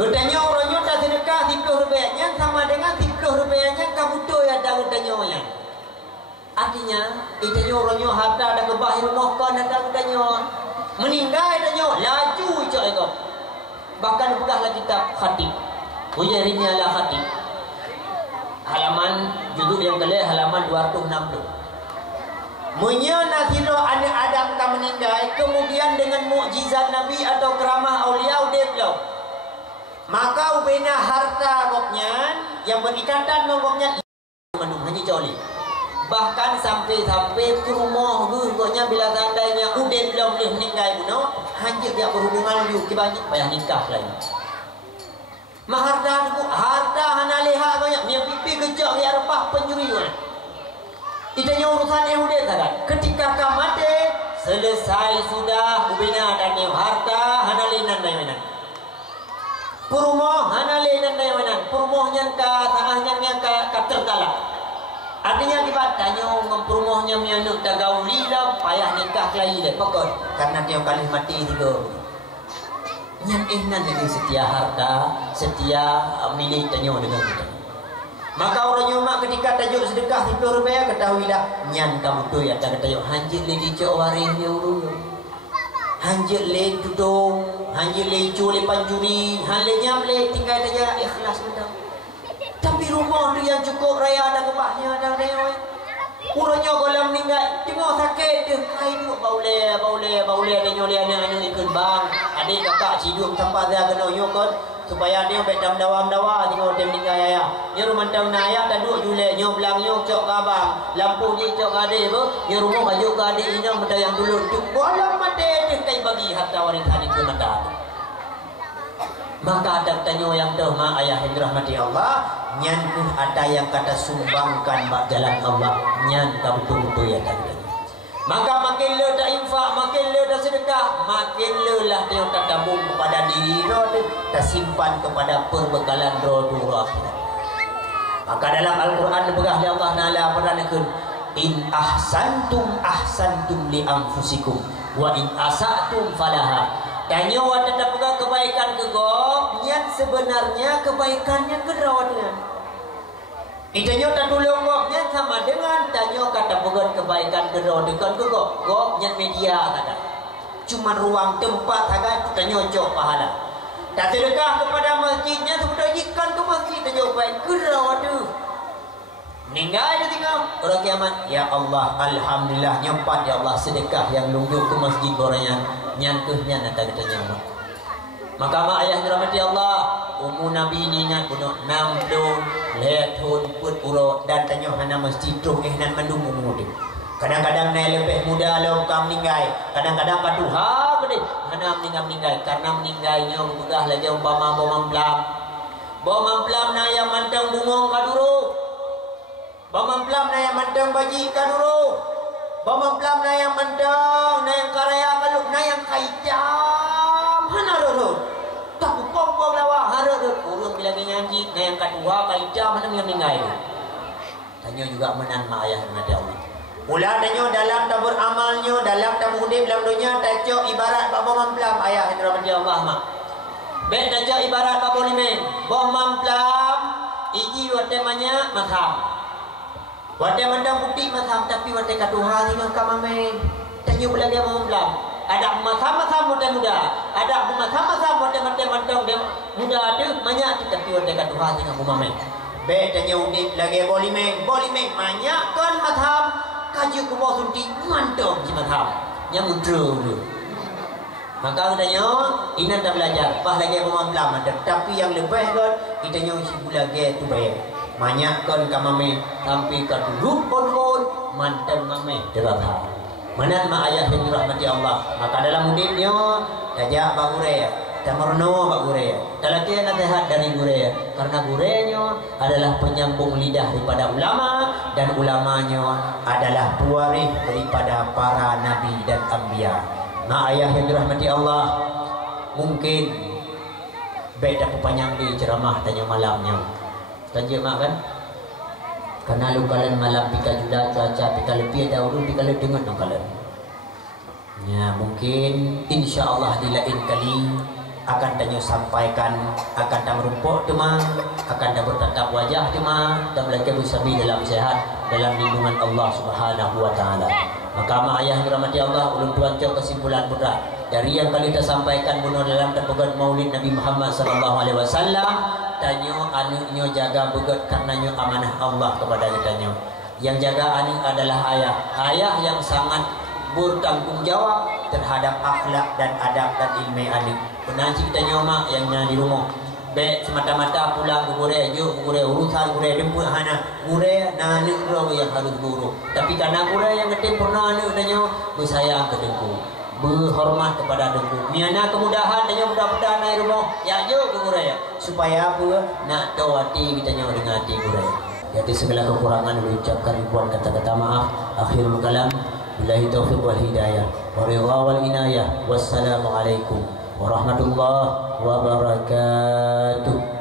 Bertanya orangnya tak sedekah 10 rupiahnya sama dengan 10 rupiahnya kabuto yang ada bertanya. Artinya, itanya orangnya harta ada kebahir rumah kan ada bertanya. meninggal tanya laju cak itu. Bahkan pegahlah kitab khatib. Ujarnya lah khatib. Halaman judul yang kelih halaman 260. Munya nakira anak Adam tak meninggal, kemudian dengan mukjizat Nabi atau keramah aulia dia belau. Maka ubena harta goknya yang berikatan dengan goknya menung hanya coli. Bahkan sampai ke rumah goknya bila tandanya udah belum boleh meninggal bunuh, hanya dia berhubungan lu banyak payah nikah lagi. Maharta tu harta hana leha banyak dia pipi kejak dia repah pencuri kan. Itanya urusan yang udah kan. Ketika kamate selesai sudah ubina dan yang harta hana lenan daymanan. Perumah hana lenan daymanan. Perumahnya ka saahnya yang ka tertalak. Artinya dibatanya memperumahnya mianuk tagauli lah payah nikah lagi dah pokok karena dia kali mati juga. Yang ihnan jadi setia harta, setia milik tanyo dengan kita. Maka orang nyumak ketika tajuk sedekah RM10 ketahuilah nyan kamu tu ya tak tajuk hanjir le dicok waris dia urus. Hanjir le tudung, hanjir le culi panjuri, halnya le tinggal saja ikhlas betul. Tapi rumah tu yang cukup raya ada kebahnya ada dia. Urangnya kalau meninggal tengok sakit dia kain tengok baule ada nyoli anak ikut bang adik kakak hidup tempat dia kena nyokot supaya dia betam dawa tengok dia meninggal ya dia rumah tang naya tak duduk julek nyok belang nyok cok kabang lampu ni cok adik apa dia rumah baju ke adik ini benda yang dulu tu bolam mati dia kai bagi harta warisan itu mata maka ada tanya yang dah mak ayah yang dirahmati Allah nyan ada yang kata sumbangkan bak jalan Allah nyan ka betul-betul ya tak. Maka makin le dak infak, makin le dak sedekah, makin le lah dia tak tabung kepada diri dia, tak simpan kepada perbekalan roh akhirat. Maka dalam Al-Quran dibegah oleh Allah Taala pernahkan in ahsantum li anfusikum wa in asatum falaha. Tanya ada tak pegang kebaikan ke gok, niat sebenarnya kebaikannya ke rawatnya. Itanya tak tolong gok, niat sama dengan tanya kata pegang kebaikan ke rawat dekat ke gok niat media kata. Cuma ruang tempat agak tanya cok pahala. Tak sedekah kepada masjidnya sudah ikan ke masjid tanya baik ke rawat tu. Meninggal dia tinggal orang kiamat. Ya Allah, alhamdulillah nyempat ya Allah sedekah yang lunjuk ke masjid orangnya. Nyantuhnya nanti kita nyawa. Maka mak ayah dirahmati Allah, umur Nabi ni ingat punya 60 tahun pun pura dan tanya hana masjid tu nan mandung umur dia. Kadang-kadang naik lebih muda lah kam meninggal. Kadang-kadang katuha gede hana meninggal karena meninggalnya begah lagi umpama bom pelam na yang mantang bungong kaduru. Bom pelam na yang mantang baji kaduru. Bamang pelam na yang mendang, na yang karaya kaluk, na yang kaitam, hana roro. Tak pom lawa, hara roro. Urang bila nyanyi, na yang kedua kaitam, hana yang meninggal. Tanya juga menan mak ayah dengan Allah. Ulah tanya dalam tabur amalnya, dalam tabur hudib, dalam dunia, tajak ibarat bamang pelam ayah yang dirahmati Allah mak. Bet tajak ibarat bamang limen, bamang pelam, iji temanya makham. Wadah mandang putih mazhab tapi wadah katuha dengan kamame. Tanya pula dia membelam. Ada mazhab muda. Ada mazhab muda dia muda ada banyak tapi wadah katuha dengan kamame. Be tanya udip lagi bolime banyak kan mazhab kaji ku bawah sunti mantap di mazhab. Yang muda dulu. Maka katanya ini tak belajar. Bah lagi membelam ada tapi yang lebih kan kita nyoy lagi tu bayar. Manyakkan kamame sampai ke dulu pun mantan mame derabha. Manat ma ayah yang dirahmati Allah. Maka dalam hidupnya tajak bagure, tamarno bagure. Talatian nasihat dari gure karena gurenya adalah penyambung lidah daripada ulama dan ulamanya adalah pewaris daripada para nabi dan anbiya. Ma ayah yang dirahmati Allah mungkin beda pepanjang di ceramah tanya malamnya. Tanya mak kan karena lu kalian malam pika juda cuaca pika lebih dahulu pika lebih dengar dong kalian ya mungkin insya Allah di lain kali akan tanya sampaikan akan tak merumpuk cuma akan tak bertatap wajah cuma dan belajar bersabi dalam sehat dalam lindungan Allah Subhanahu wa ta'ala. Maka mak ayah dirahmati Allah ulun tuan kesimpulan berat dari yang kali kita sampaikan bunuh dalam terpegat maulid Nabi Muhammad sallallahu alaihi wasallam, tanyo anaknya jaga begat karena nyo amanah Allah kepada kita. Yang jaga anak adalah ayah yang sangat bertanggung jawab terhadap akhlak dan adab dan ilmu anak. Penanci kita nyomak yang di rumah be semata-mata pulang ke gure urusan gure jemput anak gure anak lo yang harus guru, tapi karena gure yang ketim pernah anak tanya bersayang ke dengku, berhormat kepada dengku, miana kemudahan tanya mudah-mudahan naik rumah ya jo ke gure ya supaya apa nak tahu hati kita nyawa dengan hati gure. Jadi segala kekurangan ucapkan ribuan kata-kata maaf. Akhirul kalam billahi taufiq wal hidayah wa ridha wal inayah. Wassalamualaikum warahmatullahi wabarakatuh.